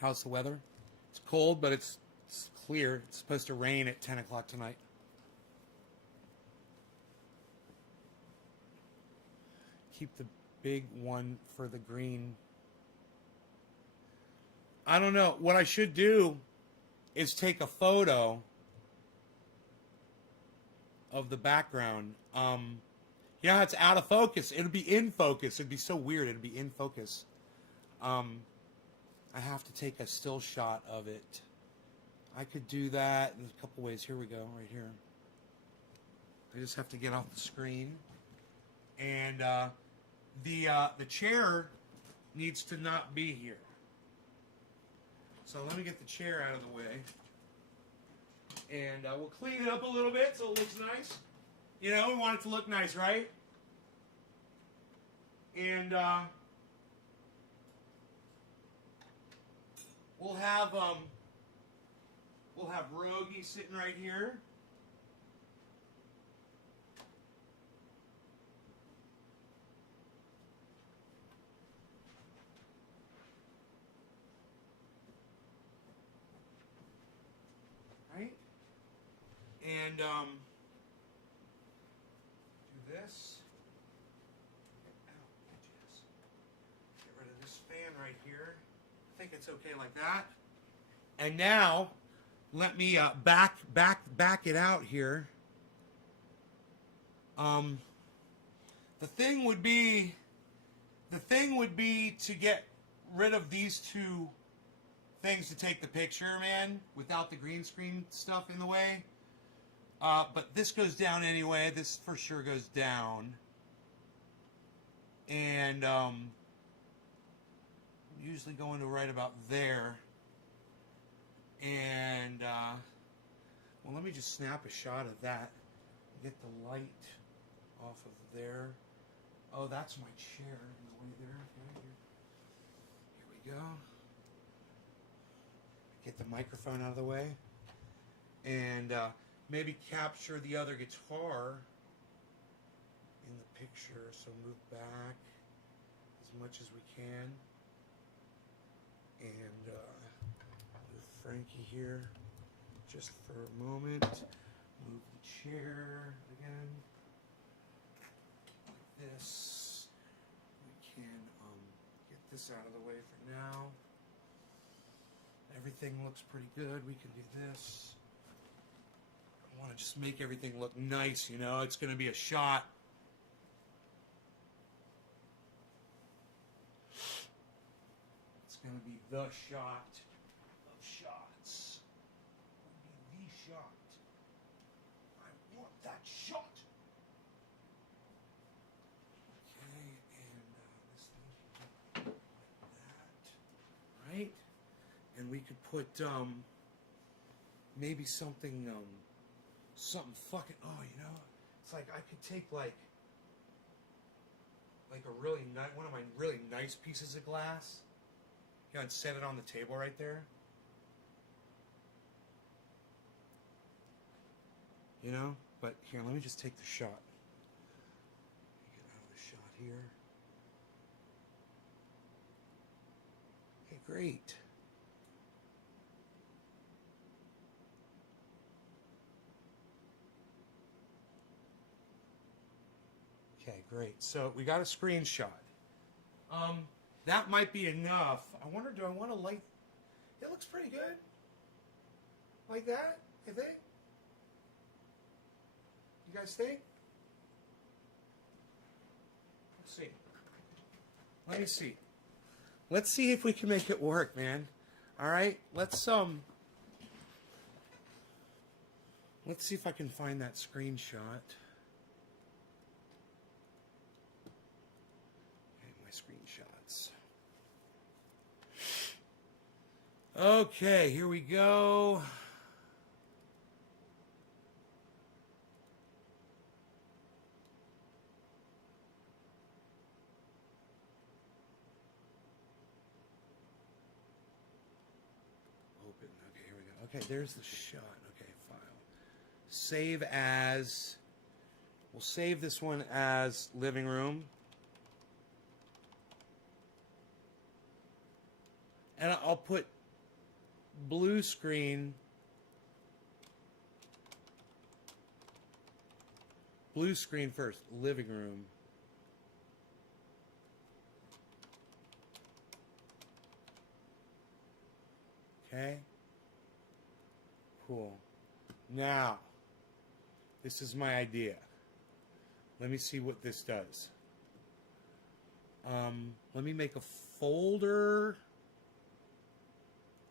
How's the weather? It's cold, but it's clear. It's supposed to rain at 10 o'clock tonight. Keep the big one for the green. I don't know. What I should do is take a photo of the background. You know how it's out of focus? It'll be in focus. It'd be so weird. It'd be in focus. I have to take a still shot of it. I could do that in a couple ways. Here we go, right here. I just have to get off the screen. And the chair needs to not be here. So let me get the chair out of the way. And we'll clean it up a little bit so it looks nice. You know, we want it to look nice, right? And we'll have Rogie sitting right here. Right? And do this. Get rid of this fan right here. I think it's okay like that. And now, let me back it out here. The thing would be to get rid of these two things to take the picture, man, without the green screen stuff in the way. But this goes down anyway. This for sure goes down. And usually going to right about there. And well, let me just snap a shot of that. Get the light off of there. Oh, that's my chair in the way there. Okay, here we go. Get the microphone out of the way. And maybe capture the other guitar in the picture. So move back as much as we can. And move Frankie here just for a moment. Move the chair again. Like this. We can get this out of the way for now. Everything looks pretty good. We can do this. I want to just make everything look nice, you know. It's going to be a shot. It's going to be the shot of shots. It'll be the shot. I want that shot. Okay, and this thing like that. Right? And we could put maybe something fucking, oh, you know, it's like I could take like a really nice, one of my really nice pieces of glass, you know, and set it on the table right there. You know, but here, let me just take the shot. Get out of the shot here. Okay, great. Okay, great. So we got a screenshot. That might be enough. I wonder, do I want to light? It looks pretty good. Like that, I think. You guys think? Let's see. Let me see. Let's see if we can make it work, man. All right. Let's see if I can find that screenshot. Screenshots. Okay, here we go. Open. Okay, here we go. Okay, there's the shot. Okay, file. Save as. We'll save this one as living room. And I'll put blue screen. Blue screen first. Living room. Okay. Cool. Now, this is my idea. Let me see what this does. Let me make a folder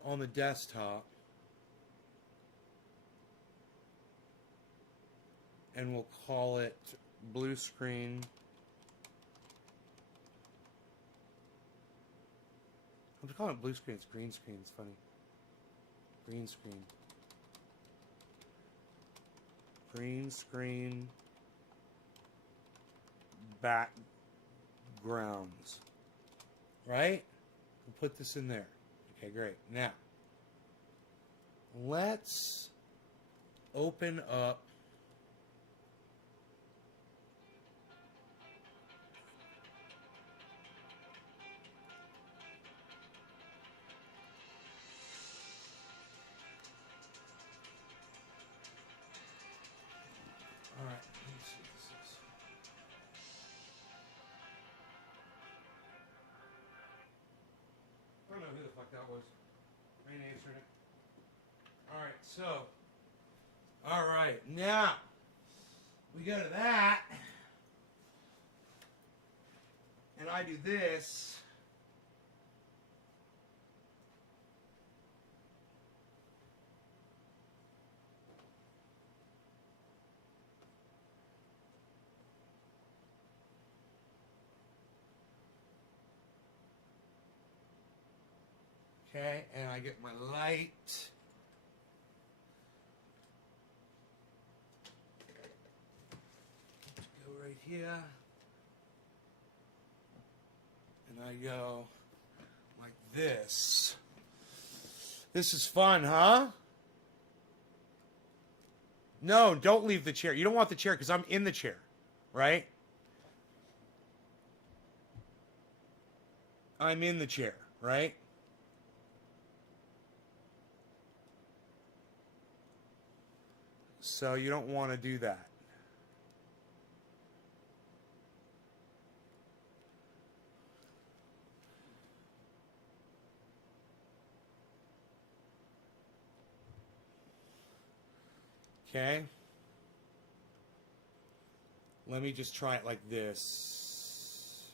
on the desktop. And we'll call it blue screen. I'm calling it blue screen. It's green screen. It's funny. Green screen. Green screen backgrounds. Right? We'll put this in there. Okay, great. Now, let's open up all right, let me see what this is. I don't know who the fuck that was. I ain't answering it. Alright, so. Alright, now. We go to that. And I do this. Okay, and I get my light. Go right here. And I go like this. This is fun, huh? No, don't leave the chair. You don't want the chair because I'm in the chair, right? I'm in the chair, right? So you don't want to do that. Okay. Let me just try it like this.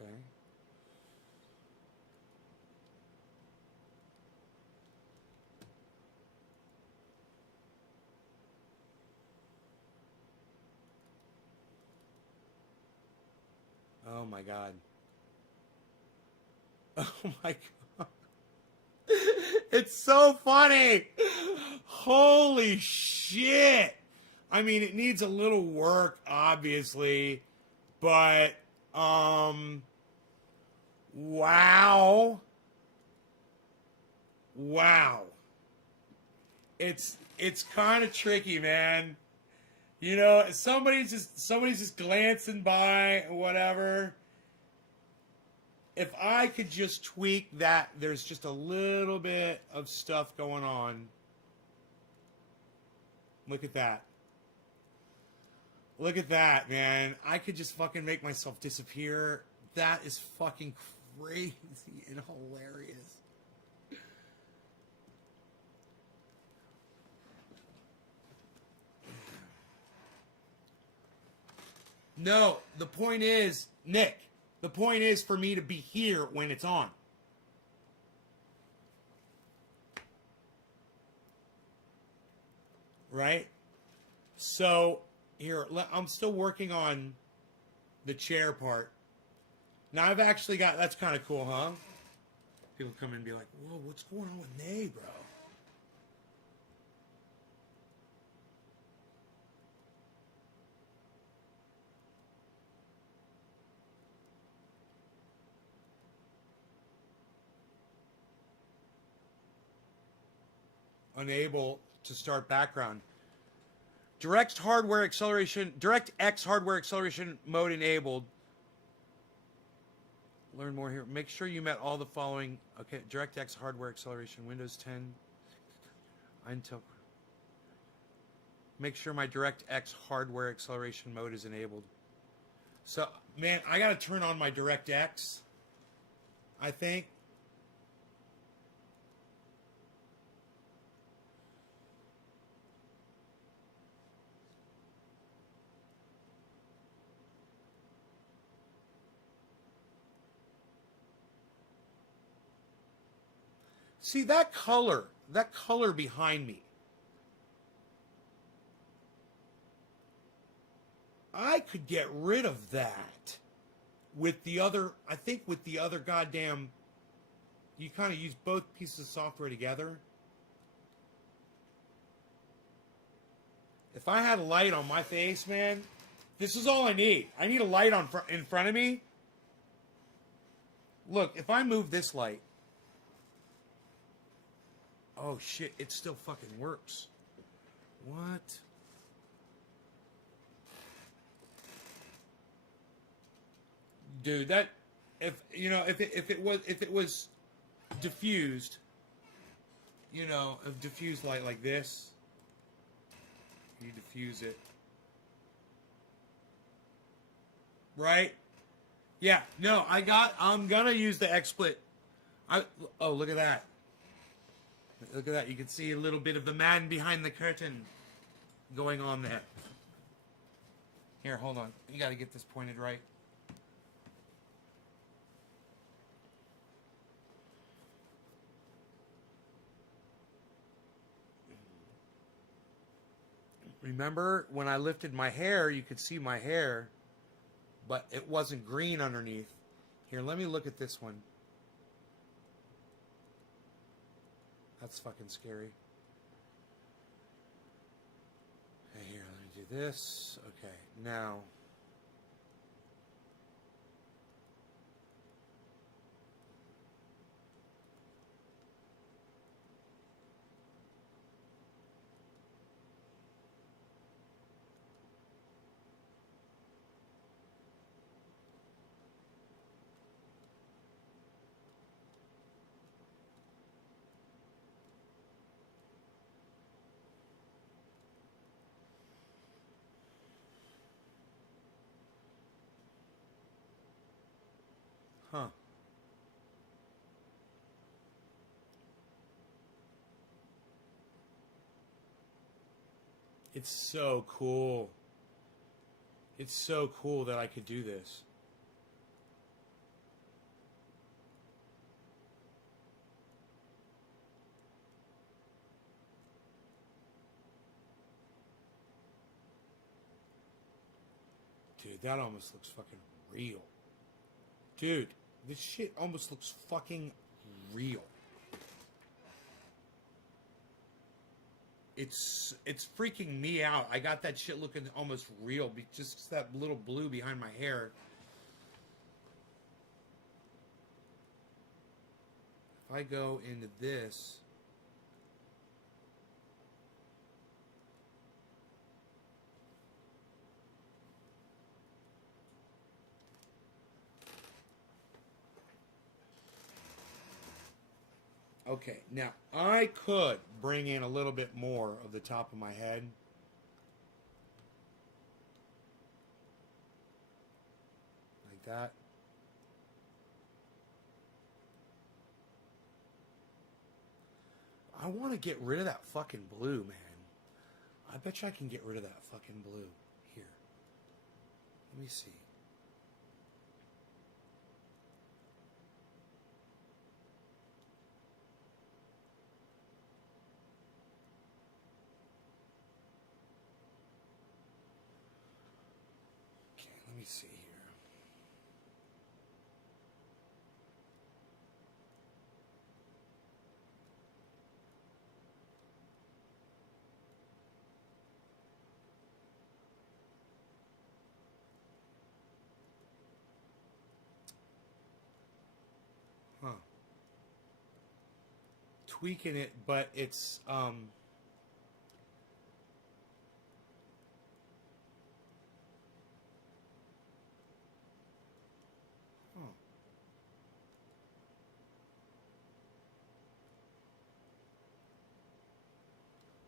Okay. Oh my God. Oh my God. It's so funny. Holy shit. I mean, it needs a little work, obviously, but, wow. Wow. It's kind of tricky, man. You know, somebody's just glancing by or whatever. If I could just tweak that, there's just a little bit of stuff going on. Look at that. Look at that, man. I could just fucking make myself disappear. That is fucking crazy and hilarious. No, the point is, Nick, the point is for me to be here when it's on. Right? So, here, I'm still working on the chair part. Now I've actually got, that's kind of cool, huh? People come in and be like, whoa, what's going on with Nay, bro? Unable to start background. DirectX hardware acceleration mode enabled. Learn more here. Make sure you met all the following. Okay, DirectX hardware acceleration, Windows 10, Intel. Make sure my DirectX hardware acceleration mode is enabled. So, man, I got to turn on my DirectX, I think. See, that color behind me. I could get rid of that with the other, I think with the other goddamn, you kind of use both pieces of software together. If I had a light on my face, man, this is all I need. I need a light in front of me. Look, if I move this light, oh shit, it still fucking works. What? Dude, that if it was diffused, a diffused light like this, you diffuse it. Right? Yeah, no, I'm gonna use the XSplit. Oh, look at that. Look at that. You can see a little bit of the man behind the curtain going on there. Here, hold on. You got to get this pointed right. Remember when I lifted my hair, you could see my hair, but it wasn't green underneath. Here, let me look at this one. That's fucking scary. Okay, here, let me do this. Okay, now. Huh. It's so cool. It's so cool that I could do this. Dude, that almost looks fucking real. Dude, this shit almost looks fucking real. It's freaking me out. I got that shit looking almost real. Just that little blue behind my hair. If I go into this... Okay, now I could bring in a little bit more of the top of my head. Like that. I want to get rid of that fucking blue, man. I bet you I can get rid of that fucking blue. Here. Let me see. Let me see here. Huh. Tweaking it, but it's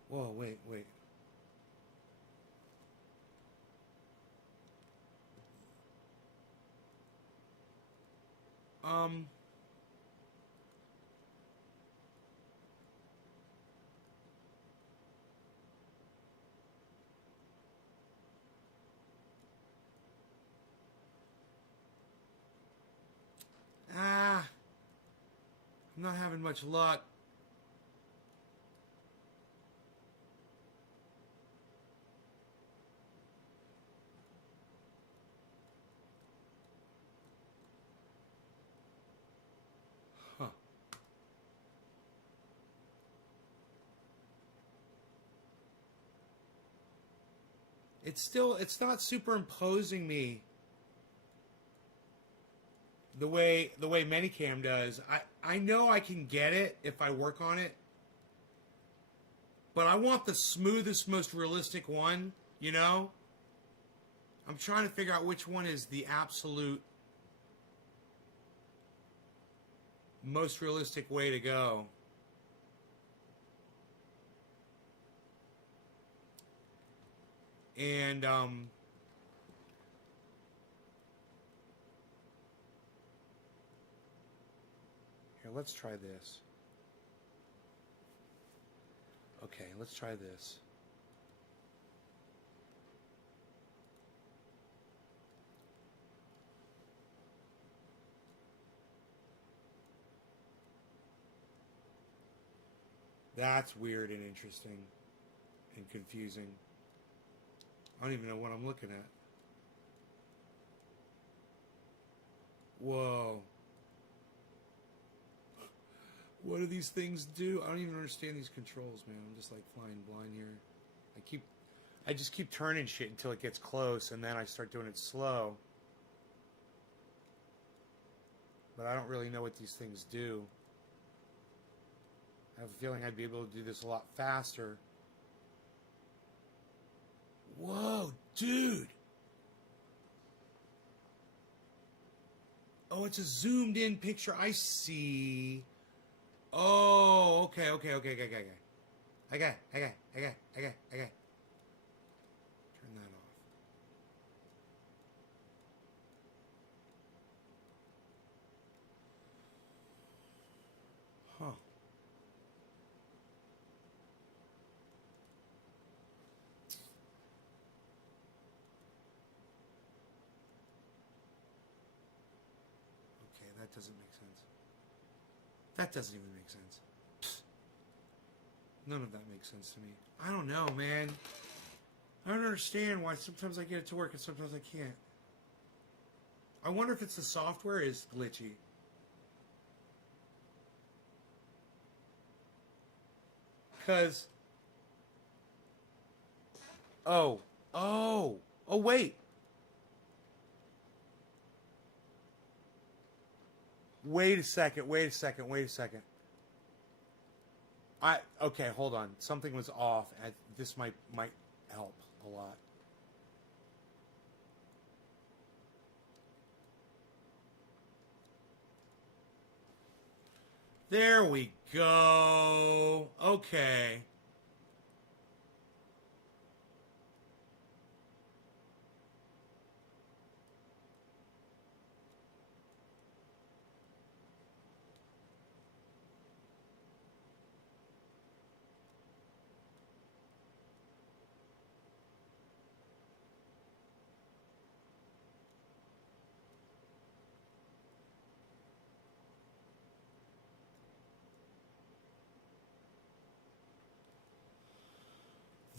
Whoa, wait. Um. I'm not having much luck. Huh. It's not superimposing me the way Minicam does. I know I can get it if I work on it, but I want the smoothest, most realistic one, you know? I'm trying to figure out which one is the absolute most realistic way to go. And here, let's try this. Okay, let's try this. That's weird and interesting and confusing. I don't even know what I'm looking at. Whoa. What do these things do? I don't even understand these controls, man. I'm just like flying blind here. I just keep turning shit until it gets close, and then I start doing it slow. But I don't really know what these things do. I have a feeling I'd be able to do this a lot faster. Whoa, dude. Oh, it's a zoomed in picture. I see. Oh, okay. I got. Turn that off. Huh. Okay, that doesn't make sense. That doesn't even make sense. Psst. None of that makes sense to me. I don't know, man. I don't understand why sometimes I get it to work and sometimes I can't. I wonder if it's the software is glitchy. Because... Oh, wait. Wait a second. Okay, hold on. Something was off. This might help a lot. There we go. Okay.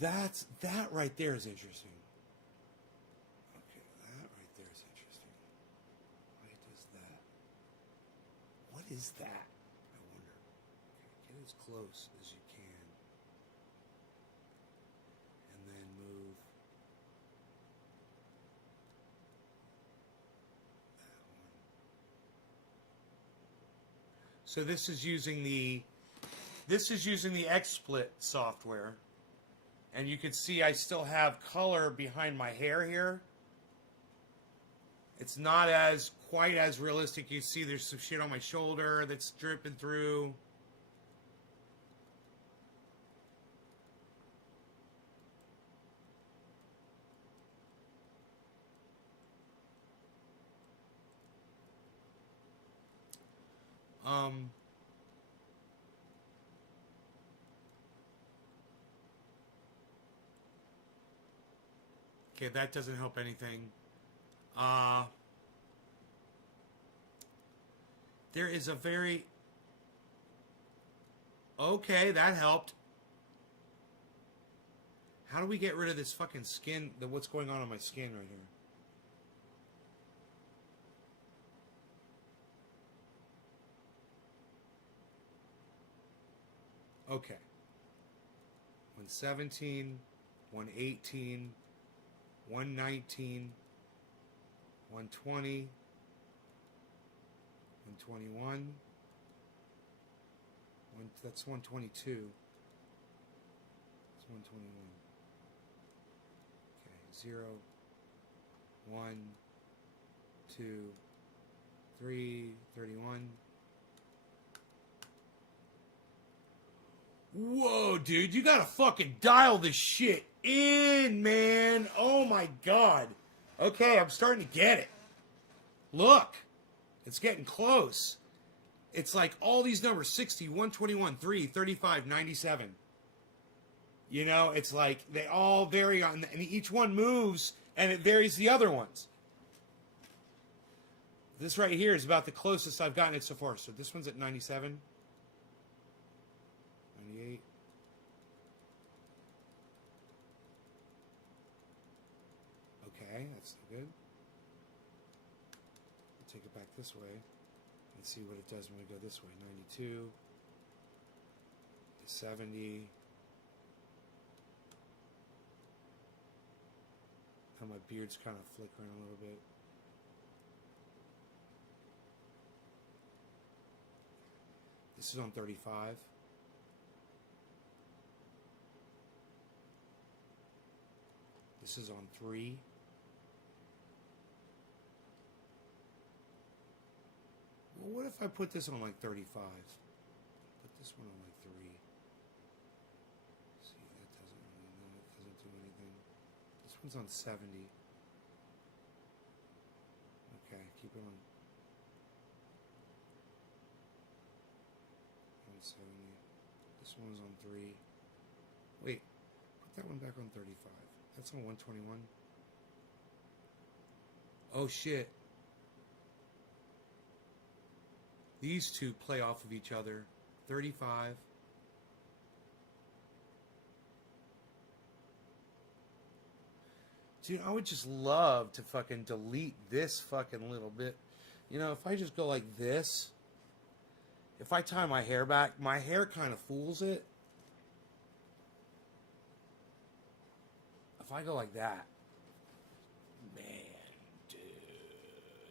That right there is interesting. Okay, that right there is interesting. Why does that? What is that? I wonder. Okay, get as close as you can. And then move that one. So this is using the XSplit software. And you can see I still have color behind my hair here. It's not quite as realistic. You see there's some shit on my shoulder that's dripping through. Okay, that doesn't help anything. There is a very... Okay, that helped. How do we get rid of this fucking skin, what's going on my skin right here? Okay. 117, 118, 119, 120, 121. That's 122. That's 121. Okay, 0, 1, 2, 3, 31. Whoa, dude, you gotta fucking dial this shit in, man. Oh my god. Okay, I'm starting to get it. Look, it's getting close. It's like all these numbers, 60, 121, 3, 35, 97. You know, it's like they all vary on, and each one moves, and it varies the other ones. This right here is about the closest I've gotten it so far. So this one's at 97. 98. Okay, that's still good. We'll take it back this way and see what it does when we go this way. 92. 70. Now my beard's kind of flickering a little bit. This is on 35. This is on 3. Well, what if I put this on like 35? Put this one on like 3. See, that doesn't really, no, it doesn't do anything. This one's on 70. Okay, keep it on 170. This one's on 3. Wait, put that one back on 35. That's on 121. Oh shit. These two play off of each other. 35. Dude, I would just love to fucking delete this fucking little bit. You know, if I just go like this, if I tie my hair back, my hair kind of fools it. If I go like that, man, dude,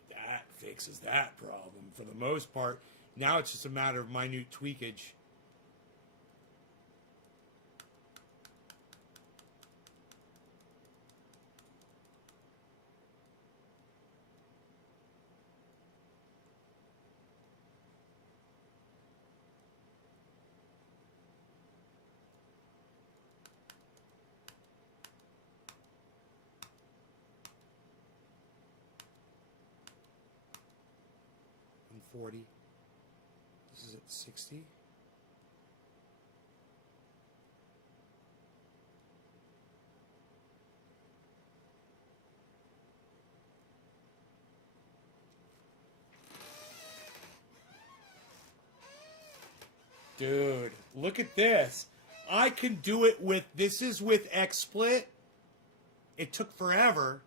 that fixes that problem for the most part. Now it's just a matter of minute tweakage. And 40. This is at 60. Dude, look at this. I can do it with, this is with XSplit. It took forever.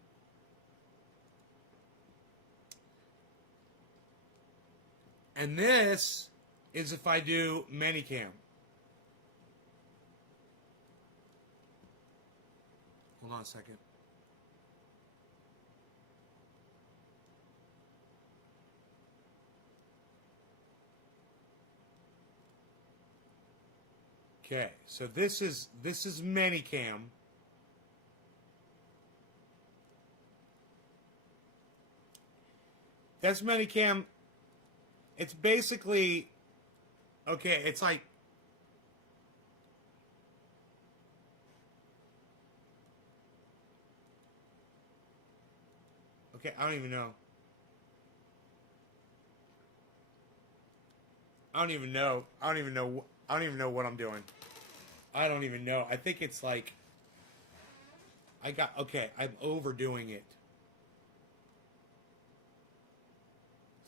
And this is if I do Manicam. Hold on a second. Okay, so this is Manicam. That's Manicam. It's basically, okay, it's like, okay, I don't even know. I don't even know. I don't even know what I'm doing. I don't even know. I think it's like I'm overdoing it.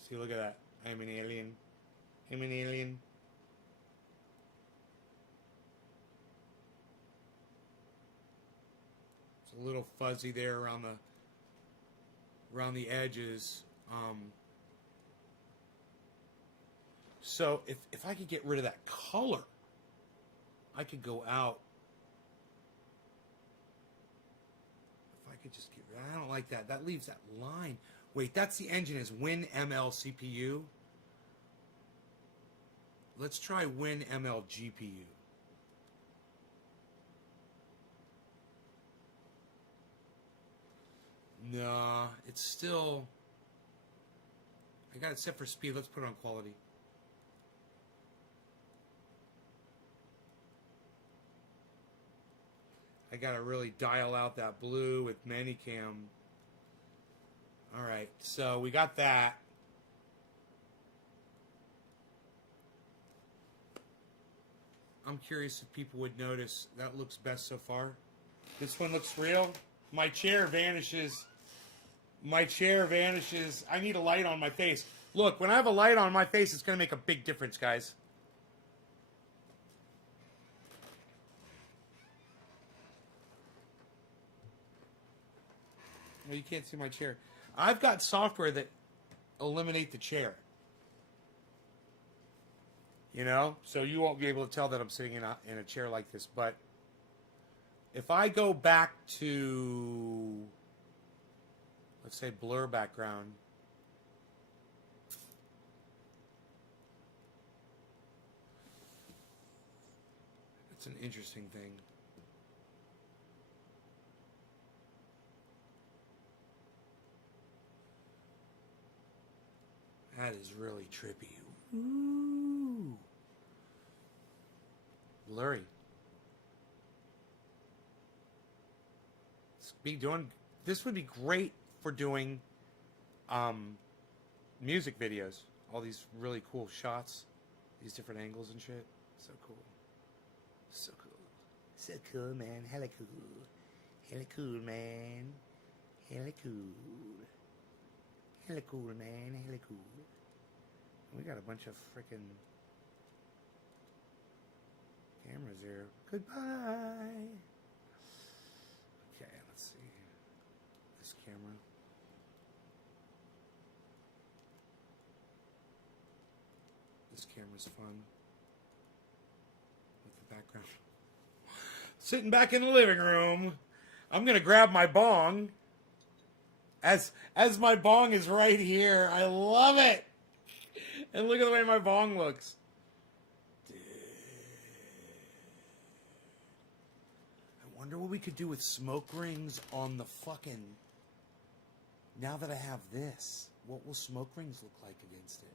See, look at that. I'm an alien. I'm an alien. It's a little fuzzy there around the edges. So if I could get rid of that color, I could go out. If I could just get rid, I don't like that. That leaves that line. Wait, that's the engine is WinML CPU. Let's try WinML GPU. Nah, it's still. I got it set for speed. Let's put it on quality. I gotta really dial out that blue with Manicam. Alright, so we got that. I'm curious if people would notice. That looks best so far. This one looks real. My chair vanishes. My chair vanishes. I need a light on my face. Look, when I have a light on my face, it's going to make a big difference, guys. Well, you can't see my chair. I've got software that eliminate the chair. You know? So you won't be able to tell that I'm sitting in a chair like this. But if I go back to, let's say, blur background. It's an interesting thing. That is really trippy. Ooh. Blurry. This would be great for doing music videos. All these really cool shots, these different angles and shit. So cool. So cool. So cool, man. Hella cool. Hella cool, man. Hella cool. Hella cool, man. Hella cool. We got a bunch of freaking cameras here. Goodbye. Okay, let's see. This camera. This camera's fun. With the background. Sitting back in the living room. I'm gonna grab my bong. As my bong is right here. I love it. And look at the way my bong looks. Dude. I wonder what we could do with smoke rings on the fucking... Now that I have this, what will smoke rings look like against it?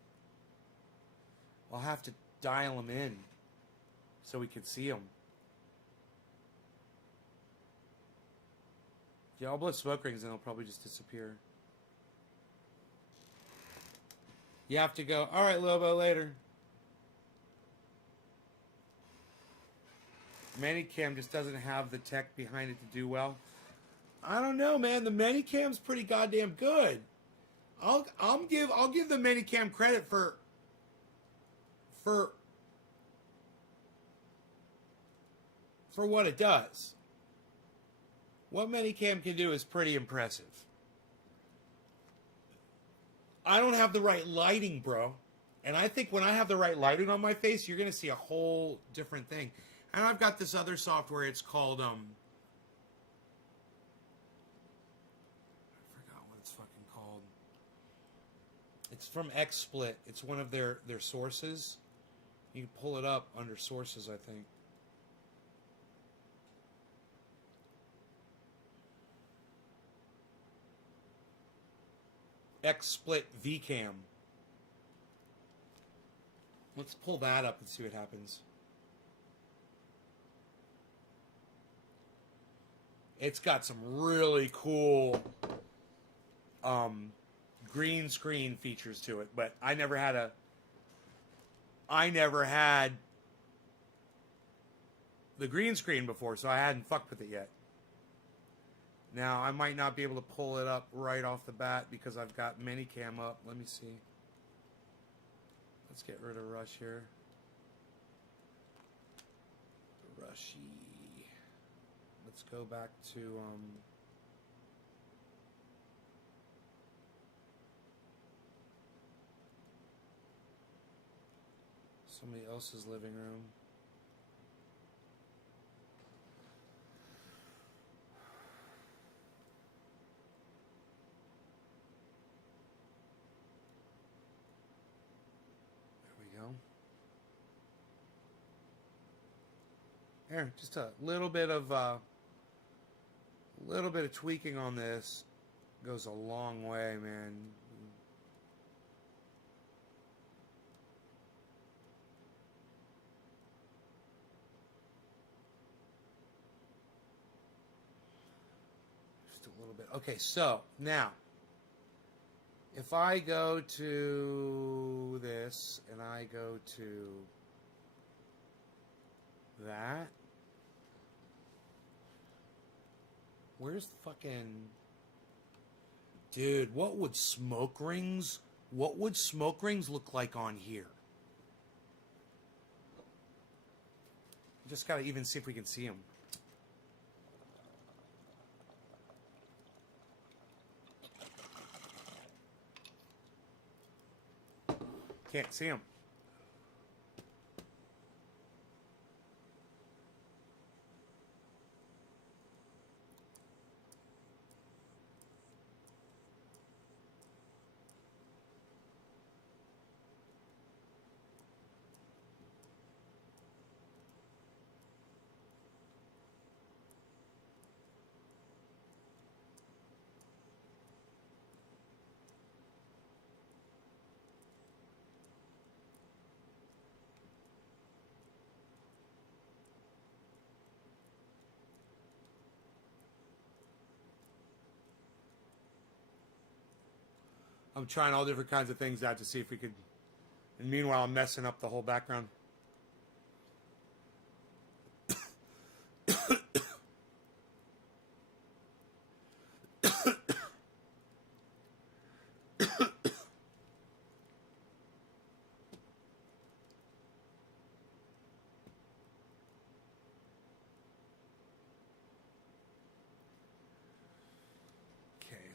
I'll have to dial them in so we can see them. Yeah, I'll blow smoke rings and they'll probably just disappear. You have to go, all right, Lobo, later. Manicam just doesn't have the tech behind it to do well. I don't know, man. The Manicam's pretty goddamn good. I'll give the Manicam credit for what it does. What Manicam can do is pretty impressive. I don't have the right lighting, bro. And I think when I have the right lighting on my face, you're going to see a whole different thing. And I've got this other software. It's called, I forgot what it's fucking called. It's from XSplit. It's one of their sources. You can pull it up under sources, I think. XSplit VCam. Let's pull that up and see what happens. It's got some really cool green screen features to it, but I never had a I never had the green screen before, so I hadn't fucked with it yet. Now, I might not be able to pull it up right off the bat because I've got Minicam up. Let me see. Let's get rid of Rush here. Rushy. Let's go back to somebody else's living room. There, just a little bit of tweaking on this goes a long way, man. Just a little bit. Okay, so now, if I go to this and I go to that. Where's fucking... Dude, what would smoke rings look like on here? Just gotta even see if we can see them. Can't see them. I'm trying all different kinds of things out to see if we could... And meanwhile, I'm messing up the whole background.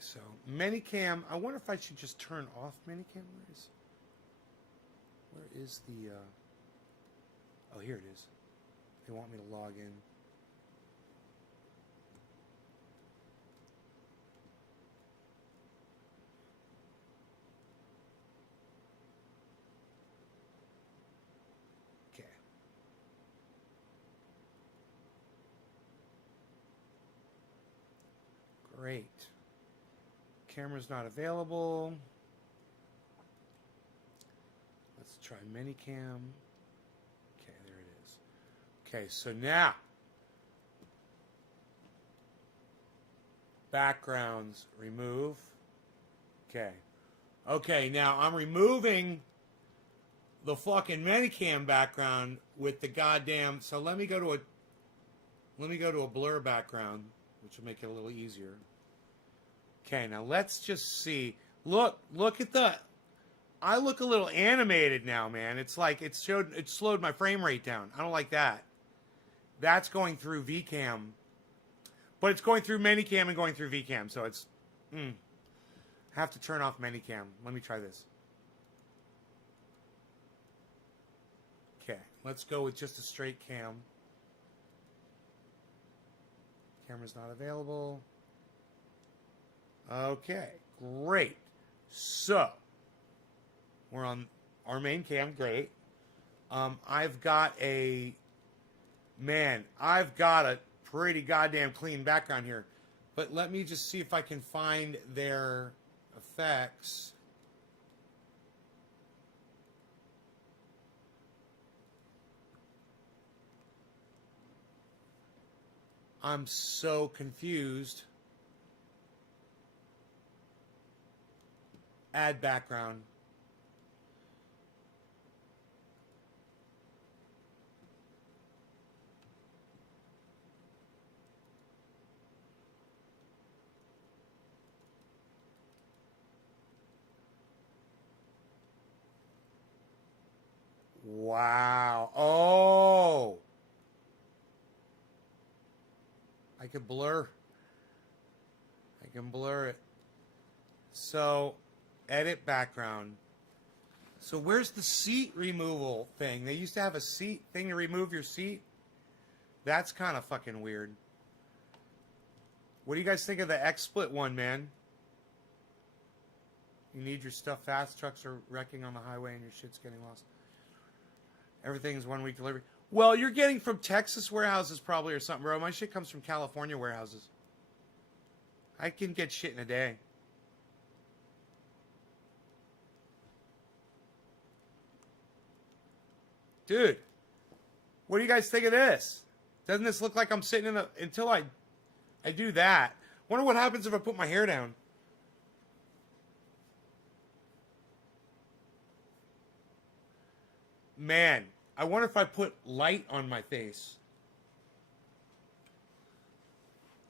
So, Minicam, I wonder if I should just turn off Minicam. Where is the, oh, here it is. They want me to log in. Okay. Great. Camera's not available. Let's try Minicam. Okay, there it is. Okay, so now backgrounds remove. Okay. Okay, now I'm removing the fucking Minicam background with the goddamn... So let me go to a blur background, which will make it a little easier. Okay, now let's just see. Look at the... I look a little animated now, man. It's like it slowed my frame rate down. I don't like that. That's going through VCam. But it's going through Minicam and going through VCam, so it's... I have to turn off Minicam. Let me try this. Okay, let's go with just a straight cam. Camera's not available. Okay, great. So, we're on our main cam, great. I've got a pretty goddamn clean background here. But let me just see if I can find their effects. I'm so confused. Add background. Wow. Oh. I can blur it. So, edit background. So where's the seat removal thing? They used to have a seat thing to remove your seat. That's kind of fucking weird. What do you guys think of the XSplit one, man? You need your stuff fast. Trucks are wrecking on the highway and your shit's getting lost. Everything's 1 week delivery. Well, you're getting from Texas warehouses probably or something, bro. My shit comes from California warehouses. I can get shit in a day. Dude, what do you guys think of this? Doesn't this look like I'm sitting in a... Until I do that. Wonder what happens if I put my hair down. Man, I wonder if I put light on my face.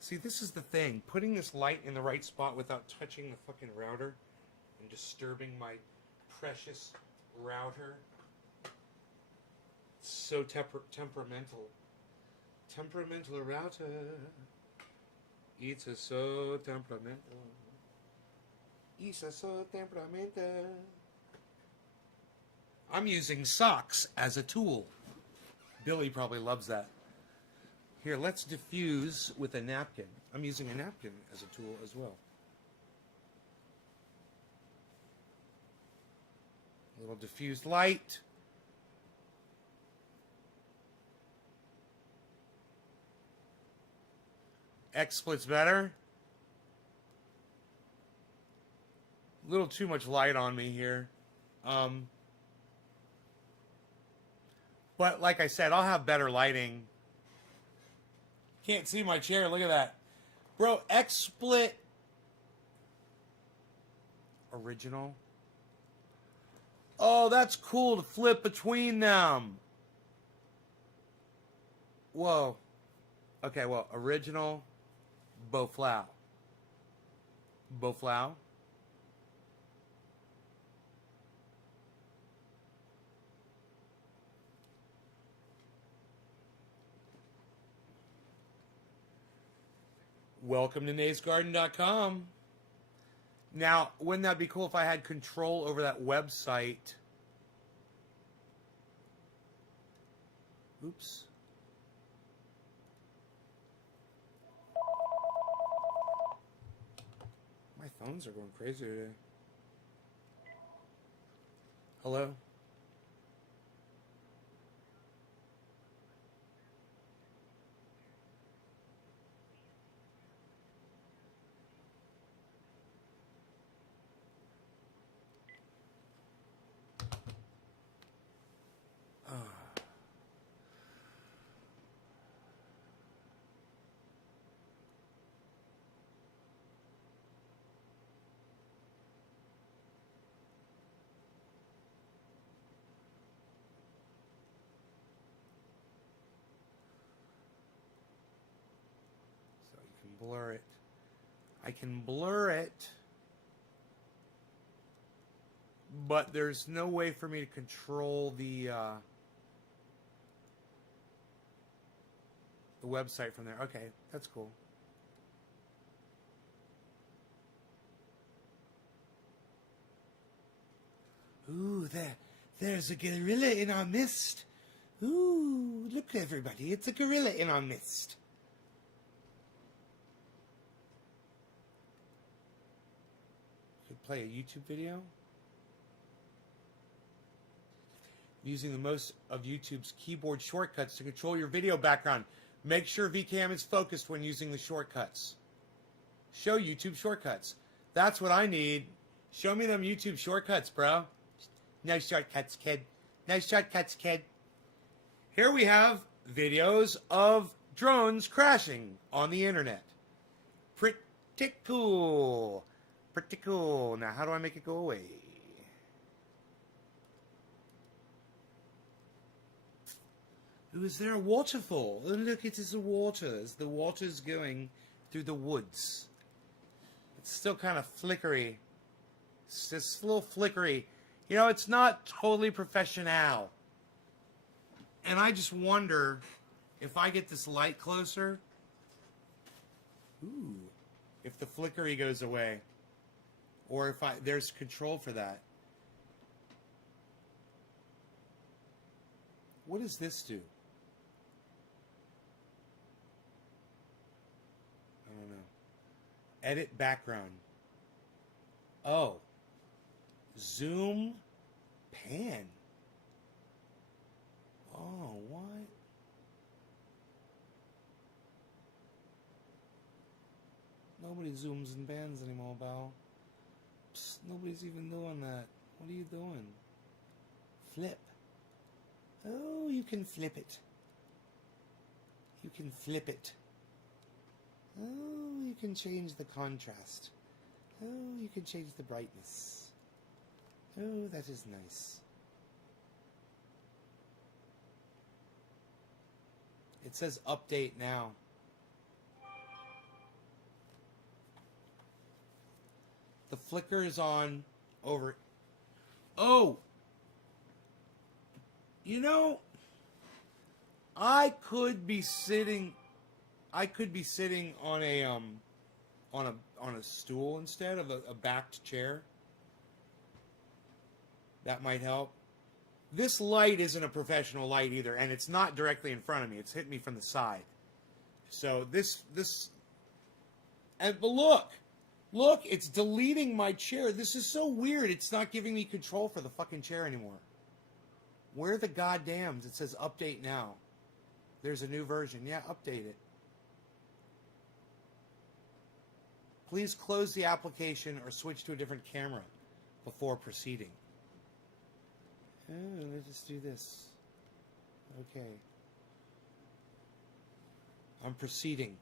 See, this is the thing. Putting this light in the right spot without touching the fucking router and disturbing my precious router. So temperamental. Temperamental router. It's a so temperamental. It's a so temperamental. I'm using socks as a tool. Billy probably loves that. Here, let's diffuse with a napkin. I'm using a napkin as a tool as well. A little diffused light. XSplit's better. A little too much light on me here. But like I said, I'll have better lighting. Can't see my chair. Look at that. Bro, XSplit original. Oh, that's cool to flip between them. Whoa. Okay, well, original Boflau. Boflau. Welcome to naysgarden.com. Now, wouldn't that be cool if I had control over that website? Oops. My phones are going crazy today. Hello? Blur it. I can blur it, but there's no way for me to control the website from there. Okay, that's cool. Ooh, there's a gorilla in our midst. Ooh, look everybody, it's a gorilla in our midst. Play a YouTube video using the most of YouTube's keyboard shortcuts to control your video background. Make sure VCam is focused when using the shortcuts. Show YouTube shortcuts. That's what I need. Show me them YouTube shortcuts, bro. No shortcuts, kid. No shortcuts, kid. Here we have videos of drones crashing on the internet. Pretty cool. Pretty cool. Now, how do I make it go away? Ooh, is there a waterfall? Oh, look, it is the water. As the water's going through the woods. It's still kind of flickery. It's just a little flickery. You know, it's not totally professional. And I just wonder if I get this light closer, if the flickery goes away, or if there's control for that. What does this do? I don't know. Edit background. Oh. Zoom pan. Oh, what? Nobody zooms and pans anymore, Bal. Psst, nobody's even doing that. What are you doing? Flip. Oh, you can flip it. You can flip it. Oh, you can change the contrast. Oh, you can change the brightness. Oh, that is nice. It says update now. The flicker is on over. Oh! You know, I could be sitting on a stool instead of a backed chair. That might help. This light isn't a professional light either, and it's not directly in front of me. It's hitting me from the side. So but look, it's deleting my chair. This is so weird. It's not giving me control for the fucking chair anymore. Where the goddams? It says update now. There's a new version. Yeah, update it. Please close the application or switch to a different camera before proceeding. Oh, let's just do this. Okay. I'm proceeding.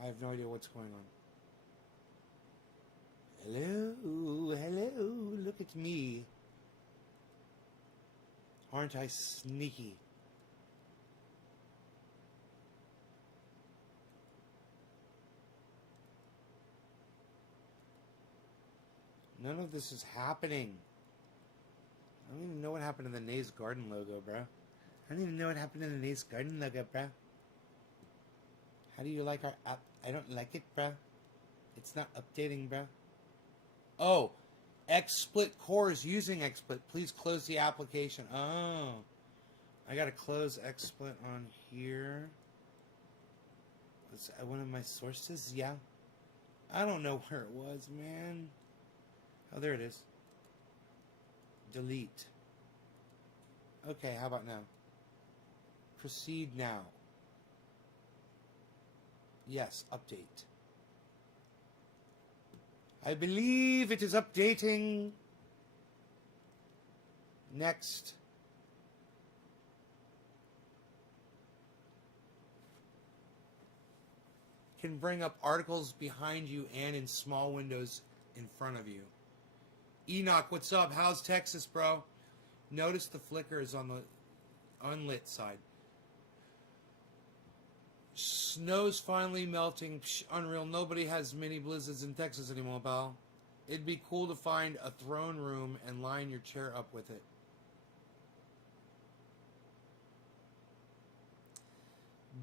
I have no idea what's going on. Hello, look at me. Aren't I sneaky? None of this is happening. I don't even know what happened to the Nays Garden logo, bro. I don't even know what happened to the Nays Garden logo, bro. How do you like our app? I don't like it, bro. It's not updating, bro. Oh, XSplit Core is using XSplit. Please close the application. Oh, I gotta close XSplit on here. Was that one of my sources? Yeah. I don't know where it was, man. Oh, there it is. Delete. Okay, how about now? Proceed now. Yes, update. I believe it is updating. Next. Can bring up articles behind you and in small windows in front of you. Enoch, what's up? How's Texas, bro? Notice the flicker is on the unlit side. Snow's finally melting. Psh, unreal. Nobody has mini blizzards in Texas anymore, pal. It'd be cool to find a throne room and line your chair up with it.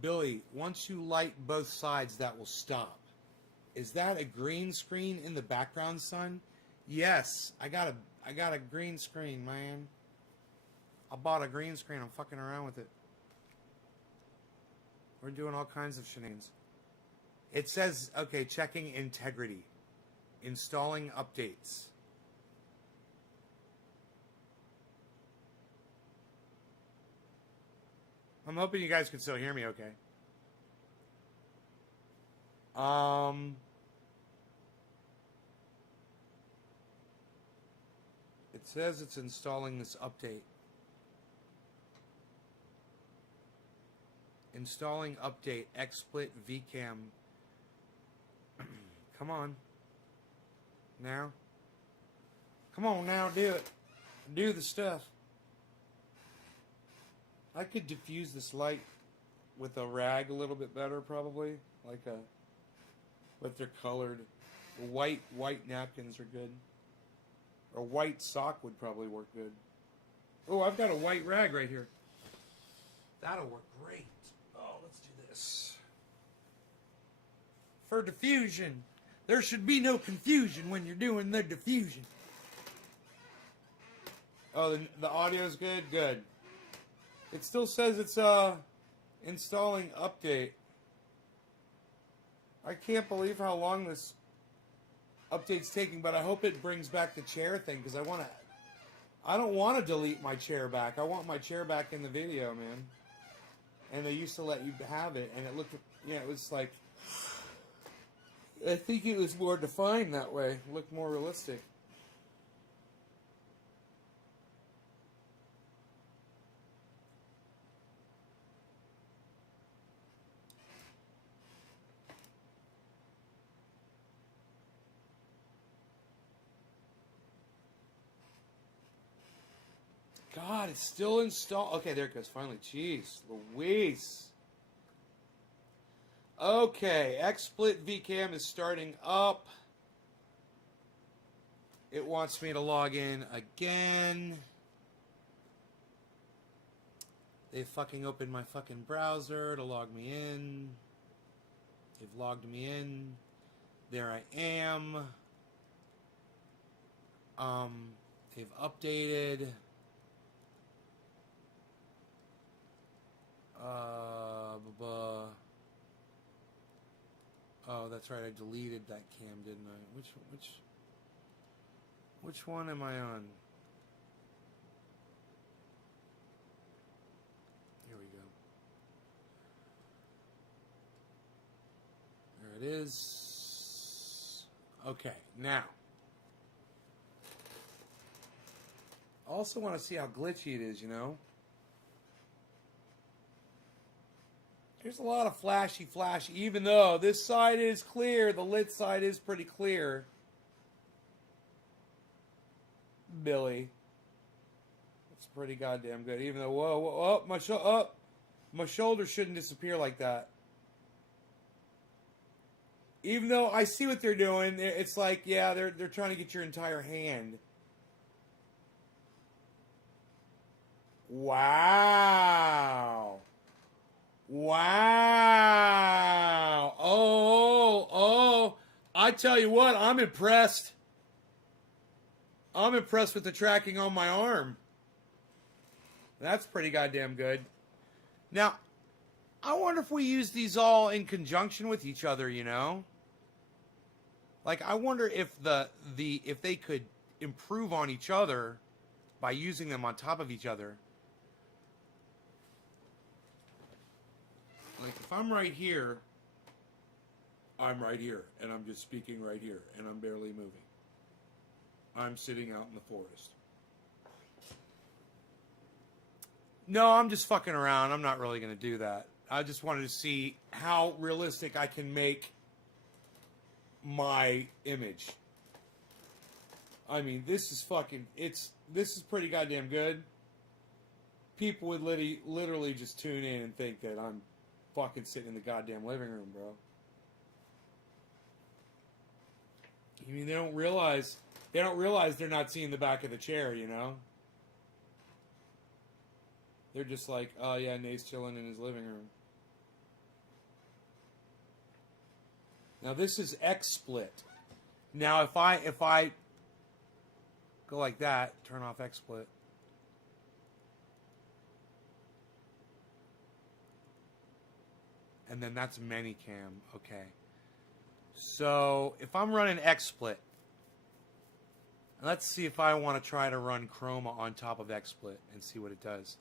Billy, once you light both sides, that will stop. Is that a green screen in the background, son? Yes, I got a green screen, man. I bought a green screen. I'm fucking around with it. We're doing all kinds of shenanigans. It says, okay, checking integrity. Installing updates. I'm hoping you guys can still hear me okay. It says it's installing this update. Installing update XSplit VCam. Come on. Now. Come on now, do it. Do the stuff. I could diffuse this light with a rag a little bit better, probably. Like a But they're colored. White napkins are good. A white sock would probably work good. Oh, I've got a white rag right here. That'll work great. Oh, let's do this. For diffusion. There should be no confusion when you're doing the diffusion. Oh, the audio's good? Good. It still says it's installing update. I can't believe how long this update's taking, but I hope it brings back the chair thing, because I don't want to delete my chair back. I want my chair back in the video, man. And they used to let you have it, and it looked, it was like, I think it was more defined that way. It looked more realistic. God, it's still installed. Okay, there it goes. Finally. Jeez Louise. Okay, XSplit VCam is starting up. It wants me to log in again. They fucking opened my fucking browser to log me in. They've logged me in. There I am. They've updated. Oh, that's right. I deleted that cam, didn't I? Which one am I on? Here we go. There it is. Okay, now. I also want to see how glitchy it is, There's a lot of flashy, even though this side is clear, the lit side is pretty clear. Billy. That's pretty goddamn good. Even though, whoa, my shoulder shouldn't disappear like that. Even though I see what they're doing, it's like, yeah, they're trying to get your entire hand. Wow. Wow. Oh. I tell you what, I'm impressed. I'm impressed with the tracking on my arm. That's pretty goddamn good. Now, I wonder if we use these all in conjunction with each other, Like, I wonder if if they could improve on each other by using them on top of each other. Like, if I'm right here, I'm right here, and I'm just speaking right here, and I'm barely moving. I'm sitting out in the forest. No, I'm just fucking around. I'm not really going to do that. I just wanted to see how realistic I can make my image. I mean, this is fucking... this is pretty goddamn good. People would literally just tune in and think that I'm fucking sitting in the goddamn living room, bro. You mean they don't realize they're not seeing the back of the chair, They're just like, oh yeah, Nate's chilling in his living room. Now this is XSplit. Now if I go like that, turn off XSplit. And then that's Manycam. Okay. So if I'm running XSplit, let's see if I want to try to run Chroma on top of XSplit and see what it does.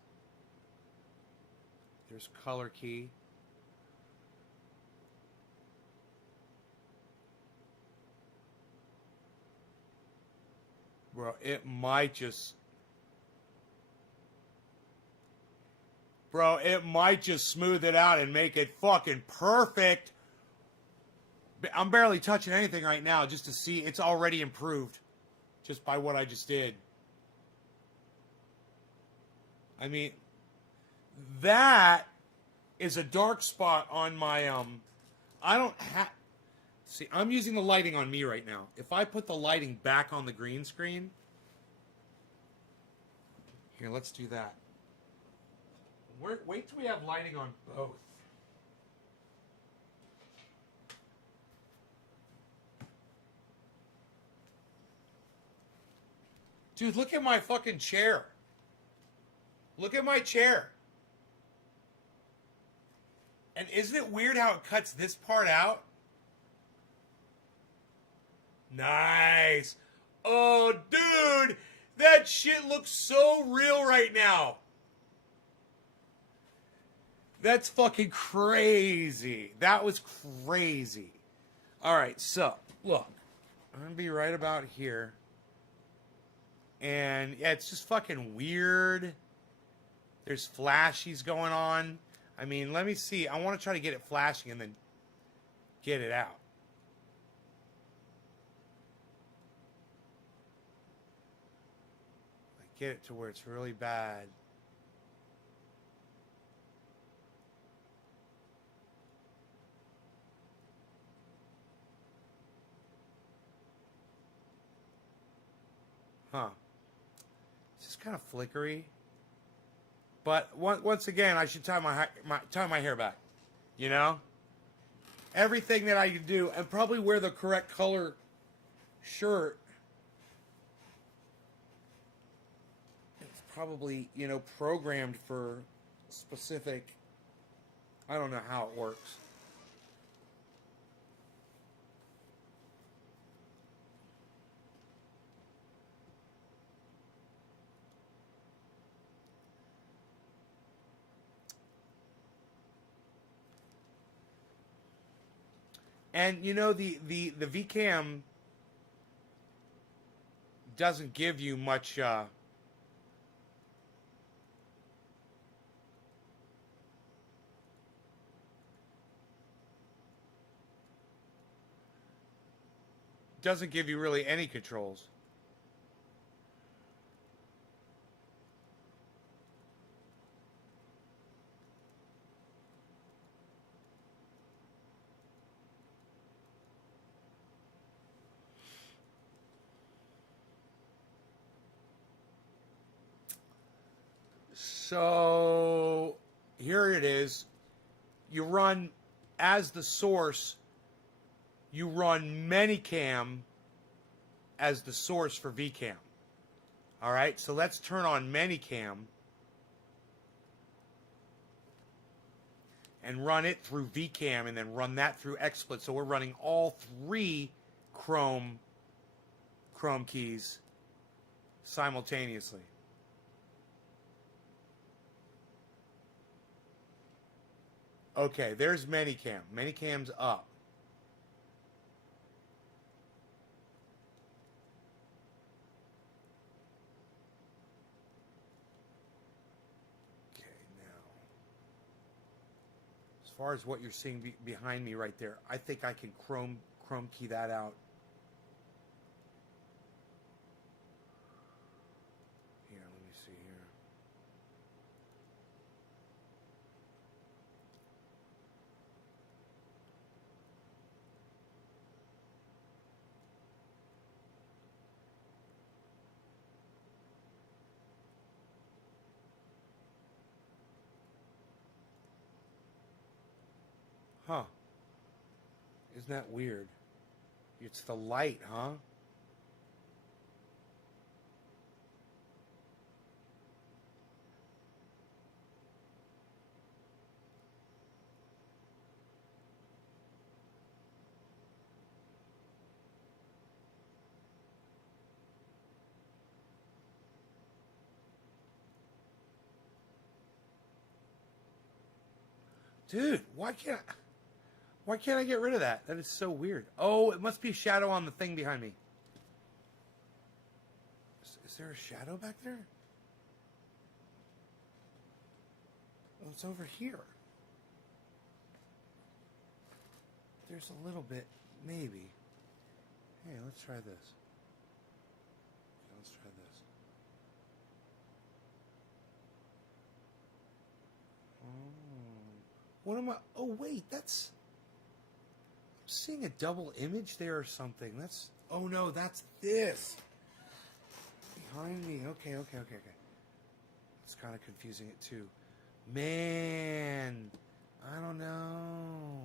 There's color key. Bro, it might just smooth it out and make it fucking perfect. I'm barely touching anything right now just to see it's already improved just by what I just did. I mean, that is a dark spot on my I don't have... See, I'm using the lighting on me right now. If I put the lighting back on the green screen, here, let's do that. Wait till we have lighting on both. Dude, look at my fucking chair. Look at my chair. And isn't it weird how it cuts this part out? Nice. Oh, dude, that shit looks so real right now. That's fucking crazy. That was crazy. All right, so, look. I'm going to be right about here. And, yeah, it's just fucking weird. There's flashies going on. I mean, let me see. I want to try to get it flashing and then get it out. Like, get it to where it's really bad. Huh. It's just kind of flickery. But once again, I should tie my hair back. You know? Everything that I can do, and probably wear the correct color shirt. It's probably, you know, programmed for specific. I don't know how it works. And you know the VCam doesn't give you much doesn't give you really any controls. So here it is. You run as the source. You run Manycam as the source for VCam. All right, so let's turn on Manycam and run it through VCam and then run that through XSplit. So we're running all three Chrome keys simultaneously. Okay, there's Manycam. Manycam's up. Okay, now, as far as what you're seeing behind me right there, I think I can Chrome key that out. Here, let me see here. Huh. Isn't that weird? It's the light, huh? Dude, why can't I get rid of that? That is so weird. Oh, it must be a shadow on the thing behind me. Is there a shadow back there? Oh, it's over here. There's a little bit, maybe. Hey, let's try this. Okay, let's try this. Oh. What am I? Oh, wait, that's... I'm seeing a double image there or something. That's, oh no, that's this. Behind me. Okay. It's kind of confusing it too. Man, I don't know.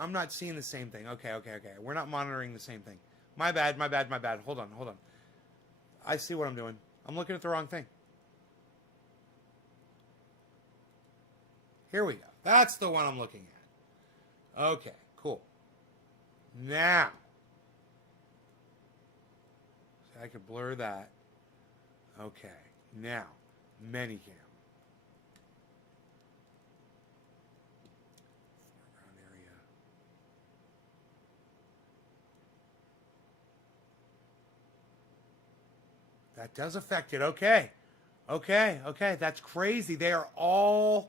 I'm not seeing the same thing. Okay. We're not monitoring the same thing. My bad. Hold on. I see what I'm doing. I'm looking at the wrong thing. Here we go. That's the one I'm looking at. Okay, cool. Now, so I could blur that. Okay, now, Manycam. Foreground area. That does affect it. Okay. That's crazy. They are all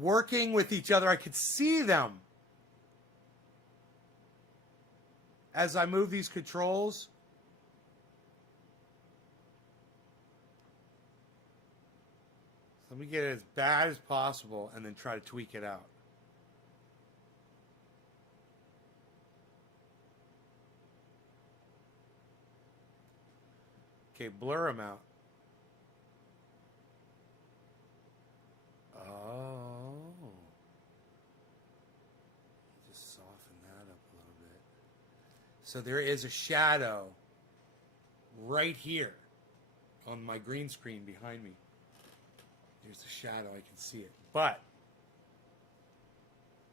working with each other. I could see them as I move these controls. Let me get it as bad as possible and then try to tweak it out. Okay, blur them out. Oh. Just soften that up a little bit. So there is a shadow right here on my green screen behind me. There's a shadow, I can see it. But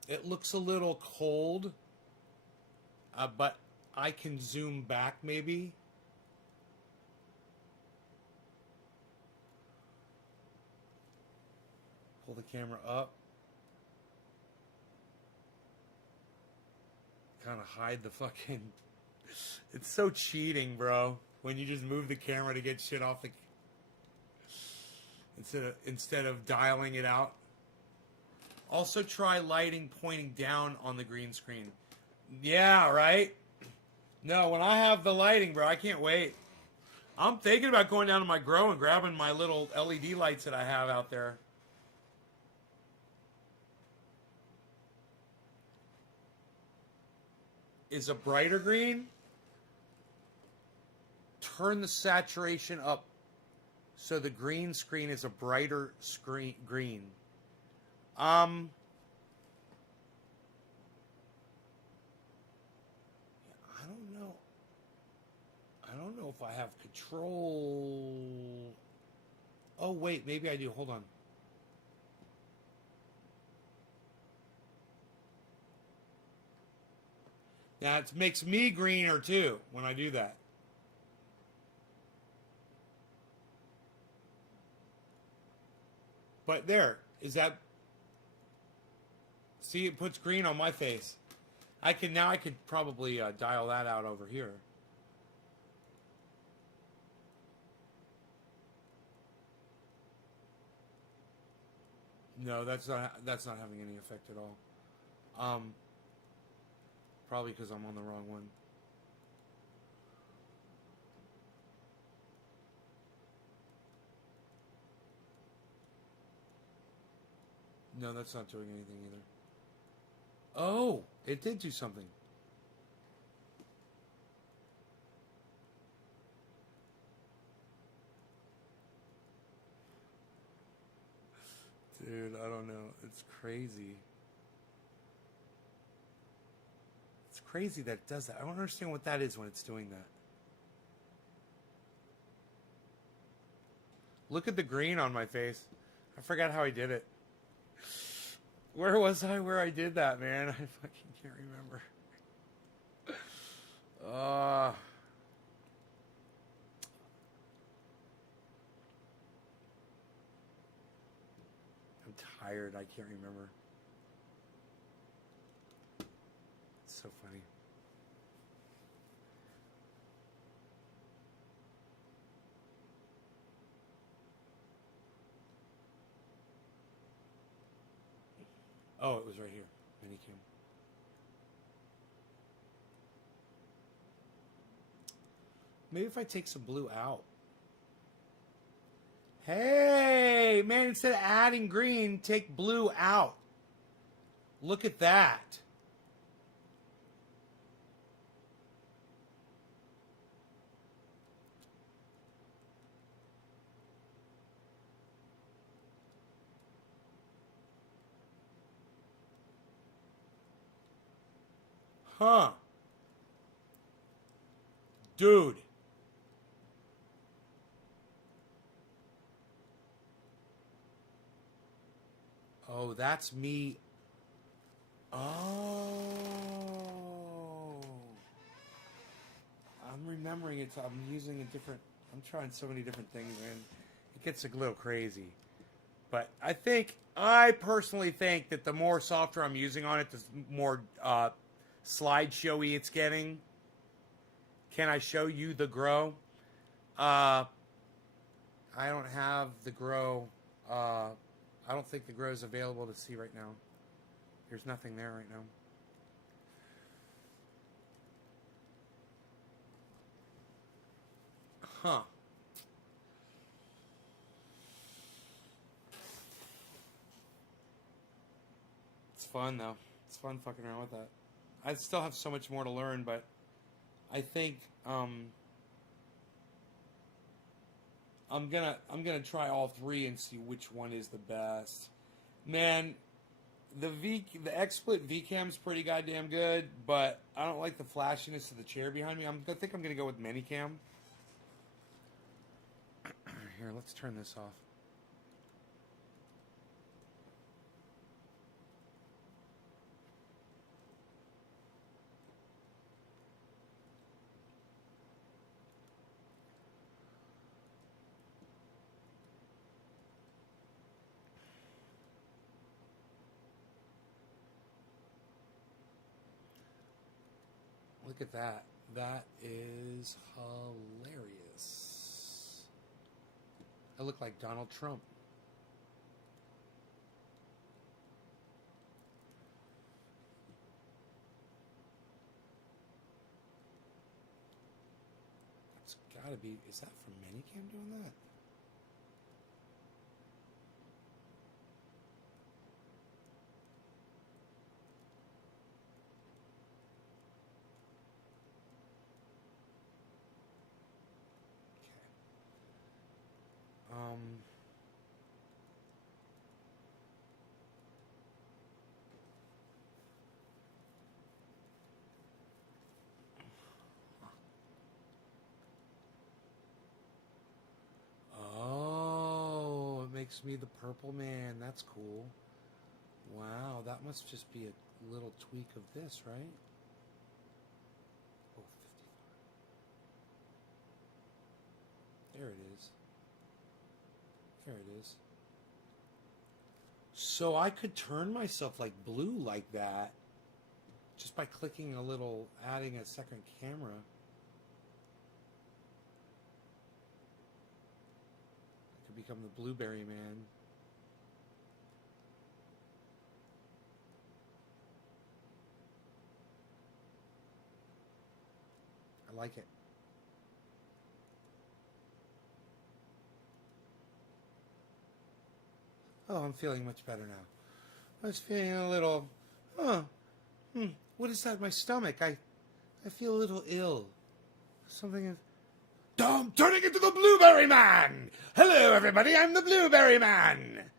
it looks a little cold. But I can zoom back maybe. Pull the camera up. Kind of hide the fucking... It's so cheating, bro. When you just move the camera to get shit off the... Instead of dialing it out. Also try lighting pointing down on the green screen. Yeah, right? No, when I have the lighting, bro, I can't wait. I'm thinking about going down to my grow and grabbing my little LED lights that I have out there. Is a brighter green. Turn the saturation up so the green screen is a brighter green. I don't know. I don't know if I have control. Oh wait, maybe I do. Hold on. That makes me greener too when I do that. But there, is that... See, it puts green on my face. I could probably dial that out over here. No, that's not having any effect at all. Probably because I'm on the wrong one. No, that's not doing anything either. Oh, it did do something. Dude, I don't know. It's crazy. It's crazy that it does that. I don't understand what that is when it's doing that. Look at the green on my face. I forgot how I did it. Where was I where I did that, man? I fucking can't remember. I'm tired. I can't remember. It's so funny. Oh, it was right here. Manycam. Maybe if I take some blue out. Hey, man, instead of adding green, take blue out. Look at that. Huh. Dude. Oh, that's me. Oh. I'm remembering it. I'm using a different. I'm trying so many different things, man. It gets a little crazy. But I personally think that the more software I'm using on it, the more slideshowy it's getting. Can I show you the grow? I don't have the grow. I don't think the grow is available to see right now. There's nothing there right now. Huh. It's fun though. It's fun fucking around with that. I still have so much more to learn, but I think I'm gonna try all three and see which one is the best. Man, the XSplit VCam's pretty goddamn good, but I don't like the flashiness of the chair behind me. I think I'm gonna go with Minicam. Here, let's turn this off. Look at that. That is hilarious. I look like Donald Trump. It's gotta be. Is that from Minicam doing that? Oh, it makes me the purple man. That's cool. Wow, that must just be a little tweak of this, right? Oh, 55. There it is. There it is. So I could turn myself like blue like that just by clicking adding a second camera. I could become the Blueberry Man. I like it. Oh, I'm feeling much better now. I was feeling a little, what is that in my stomach? I feel a little ill. Something is... I'm turning into the Blueberry Man! Hello, everybody, I'm the Blueberry Man!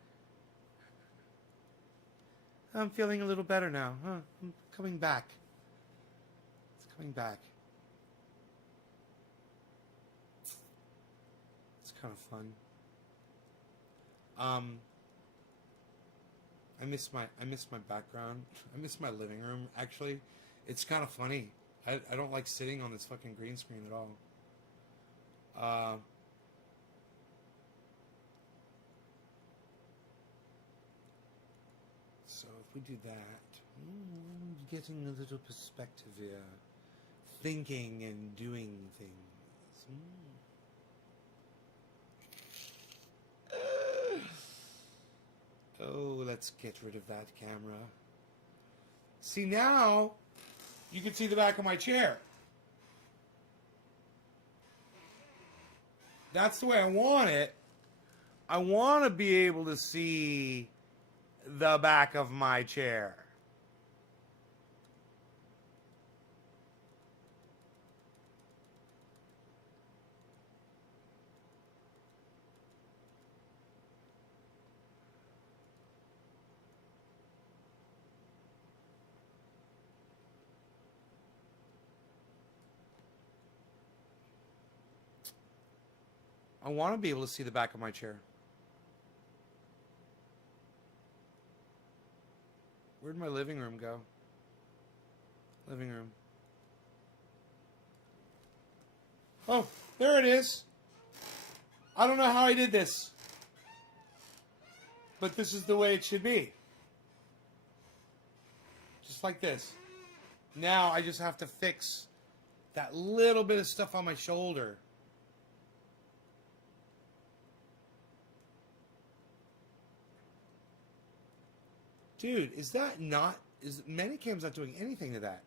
I'm feeling a little better now. I'm coming back. It's coming back. It's kind of fun. I miss my background. I miss my living room, actually. It's kind of funny. I don't like sitting on this fucking green screen at all. So if we do that, getting a little perspective here. Thinking and doing things. Oh, let's get rid of that camera. See, now you can see the back of my chair. That's the way I want it. I want to be able to see the back of my chair. I want to be able to see the back of my chair. Where'd my living room go? Living room. Oh, there it is. I don't know how I did this. But this is the way it should be. Just like this. Now I just have to fix that little bit of stuff on my shoulder. Dude, is that not... Is Manicam's not doing anything to that?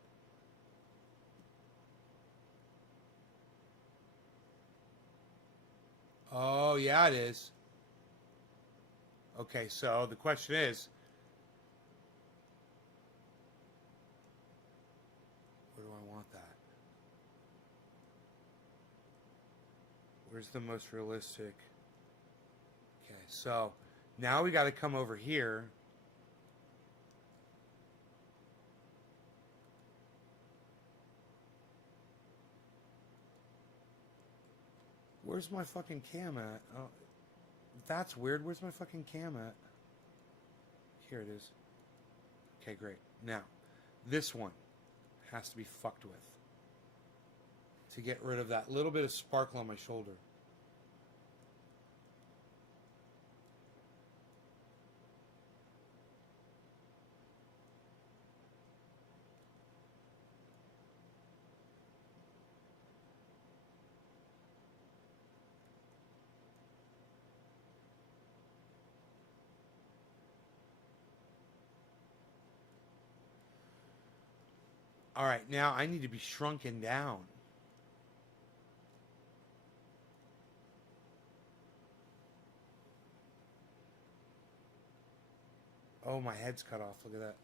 Oh, yeah, it is. Okay, so the question is... Where do I want that? Where's the most realistic? Okay, so now we got to come over here. Where's my fucking cam at? Oh, that's weird. Where's my fucking cam at? Here it is. Okay, great. Now, this one has to be fucked with to get rid of that little bit of sparkle on my shoulder. All right, now I need to be shrunken down. Oh, my head's cut off. Look at that.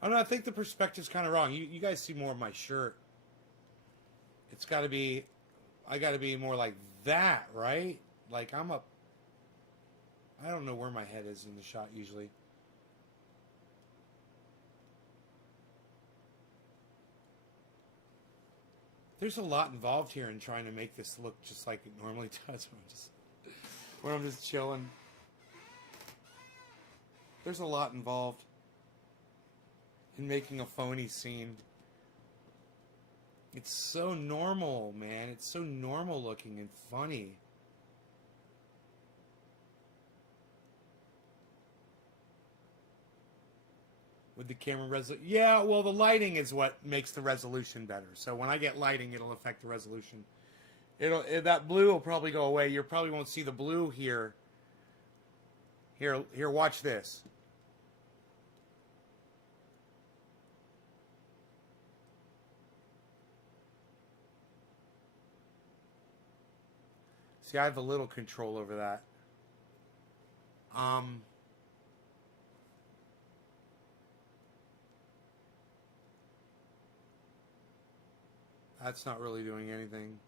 I don't know, I think the perspective's kind of wrong. You guys see more of my shirt. It's got to be... I got to be more like that, right? Like I'm up... I don't know where my head is in the shot usually. There's a lot involved here in trying to make this look just like it normally does when I'm just chilling. There's a lot involved in making a phony scene. It's so normal, man. It's so normal looking and funny. With the camera resolution. Yeah, well, the lighting is what makes the resolution better. So when I get lighting, it'll affect the resolution. That blue will probably go away. You probably won't see the blue here. Here, watch this. See, I have a little control over that. That's not really doing anything.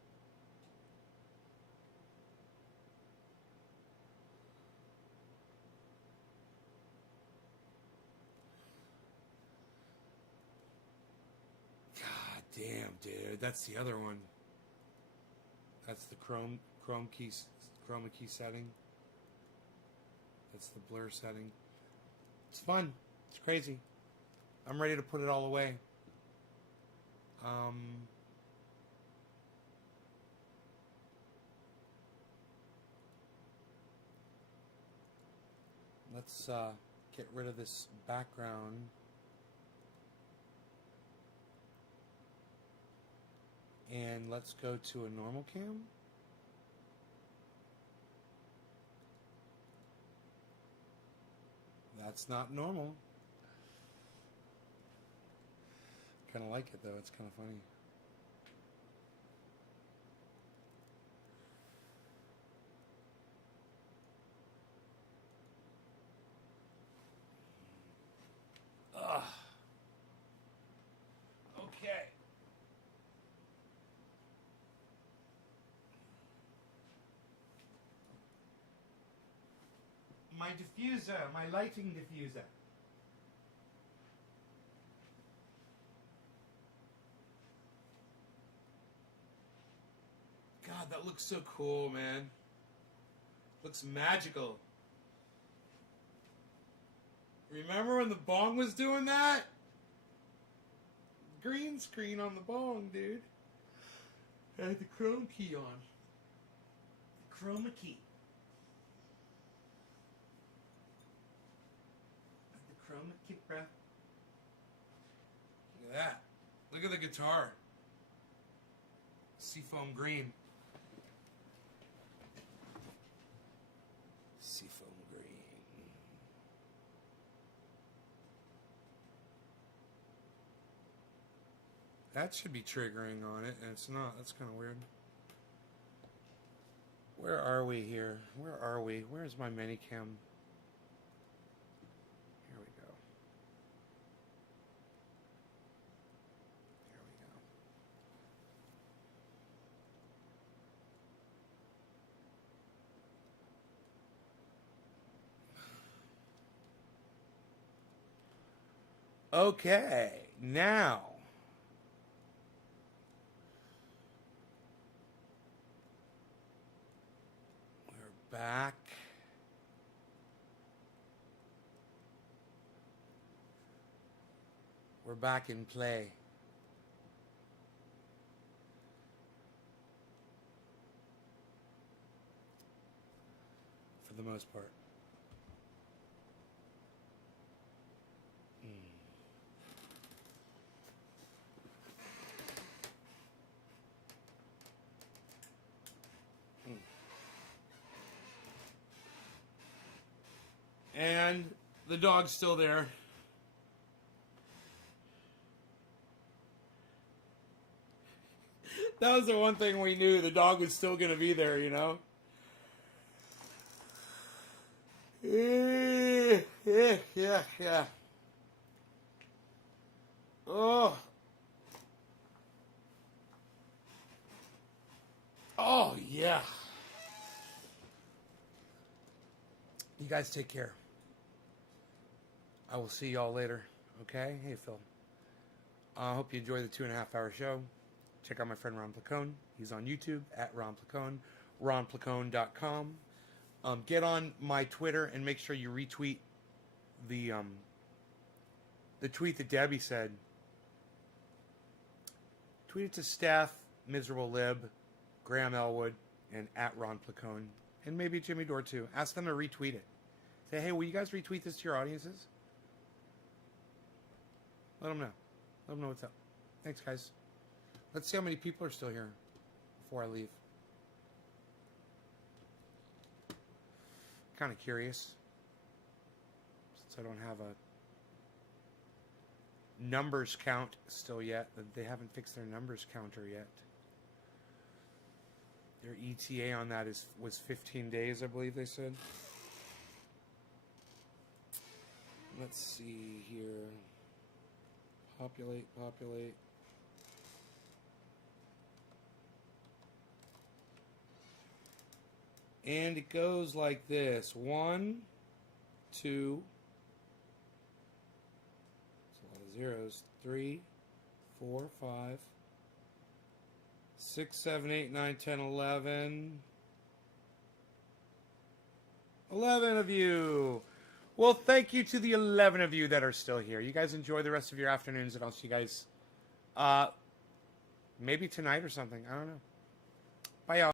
God damn, dude. That's the other one. That's the chroma key setting. That's the blur setting. It's fun. It's crazy. I'm ready to put it all away. Let's get rid of this background. And let's go to a normal cam. That's not normal. Kind of like it though. It's kind of funny. Ugh. Okay. my diffuser, my lighting diffuser. God, that looks so cool, man. Looks magical. Remember when the bong was doing that? Green screen on the bong, dude. I had the chrome key on. The chroma key. The chroma key, bruh. Look at that. Look at the guitar. Seafoam green. Seafoam green. That should be triggering on it, and it's not. That's kind of weird. Where are we here? Where are we? Where's my Minicam? Here we go. Here we go. Okay, now. Back. We're back in play. For the most part. And the dog's still there. That was the one thing we knew. The dog was still going to be there, you know? Yeah. Oh. Oh, yeah. You guys take care. I will see y'all later. Okay? Hey, Phil. I hope you enjoy the 2.5-hour show. Check out my friend Ron Placone. He's on YouTube at Ron Placone. RonPlacone.com. Get on my Twitter and make sure you retweet the tweet that Debbie said. Tweet it to Steph, Miserable Lib, Graham Elwood, and at Ron Placone. And maybe Jimmy Dore too. Ask them to retweet it. Say, hey, will you guys retweet this to your audiences? Let them know. Let them know what's up. Thanks, guys. Let's see how many people are still here before I leave. Kind of curious. Since I don't have a numbers count still yet. They haven't fixed their numbers counter yet. Their ETA on that was 15 days, I believe they said. Let's see here. Populate. And it goes like this. 1, 2. That's a lot of zeros. 3, 4, 5. 6, 7, 8, 9, 10, 11. 11 of you. Well, thank you to the 11 of you that are still here. You guys enjoy the rest of your afternoons, and I'll see you guys maybe tonight or something. I don't know.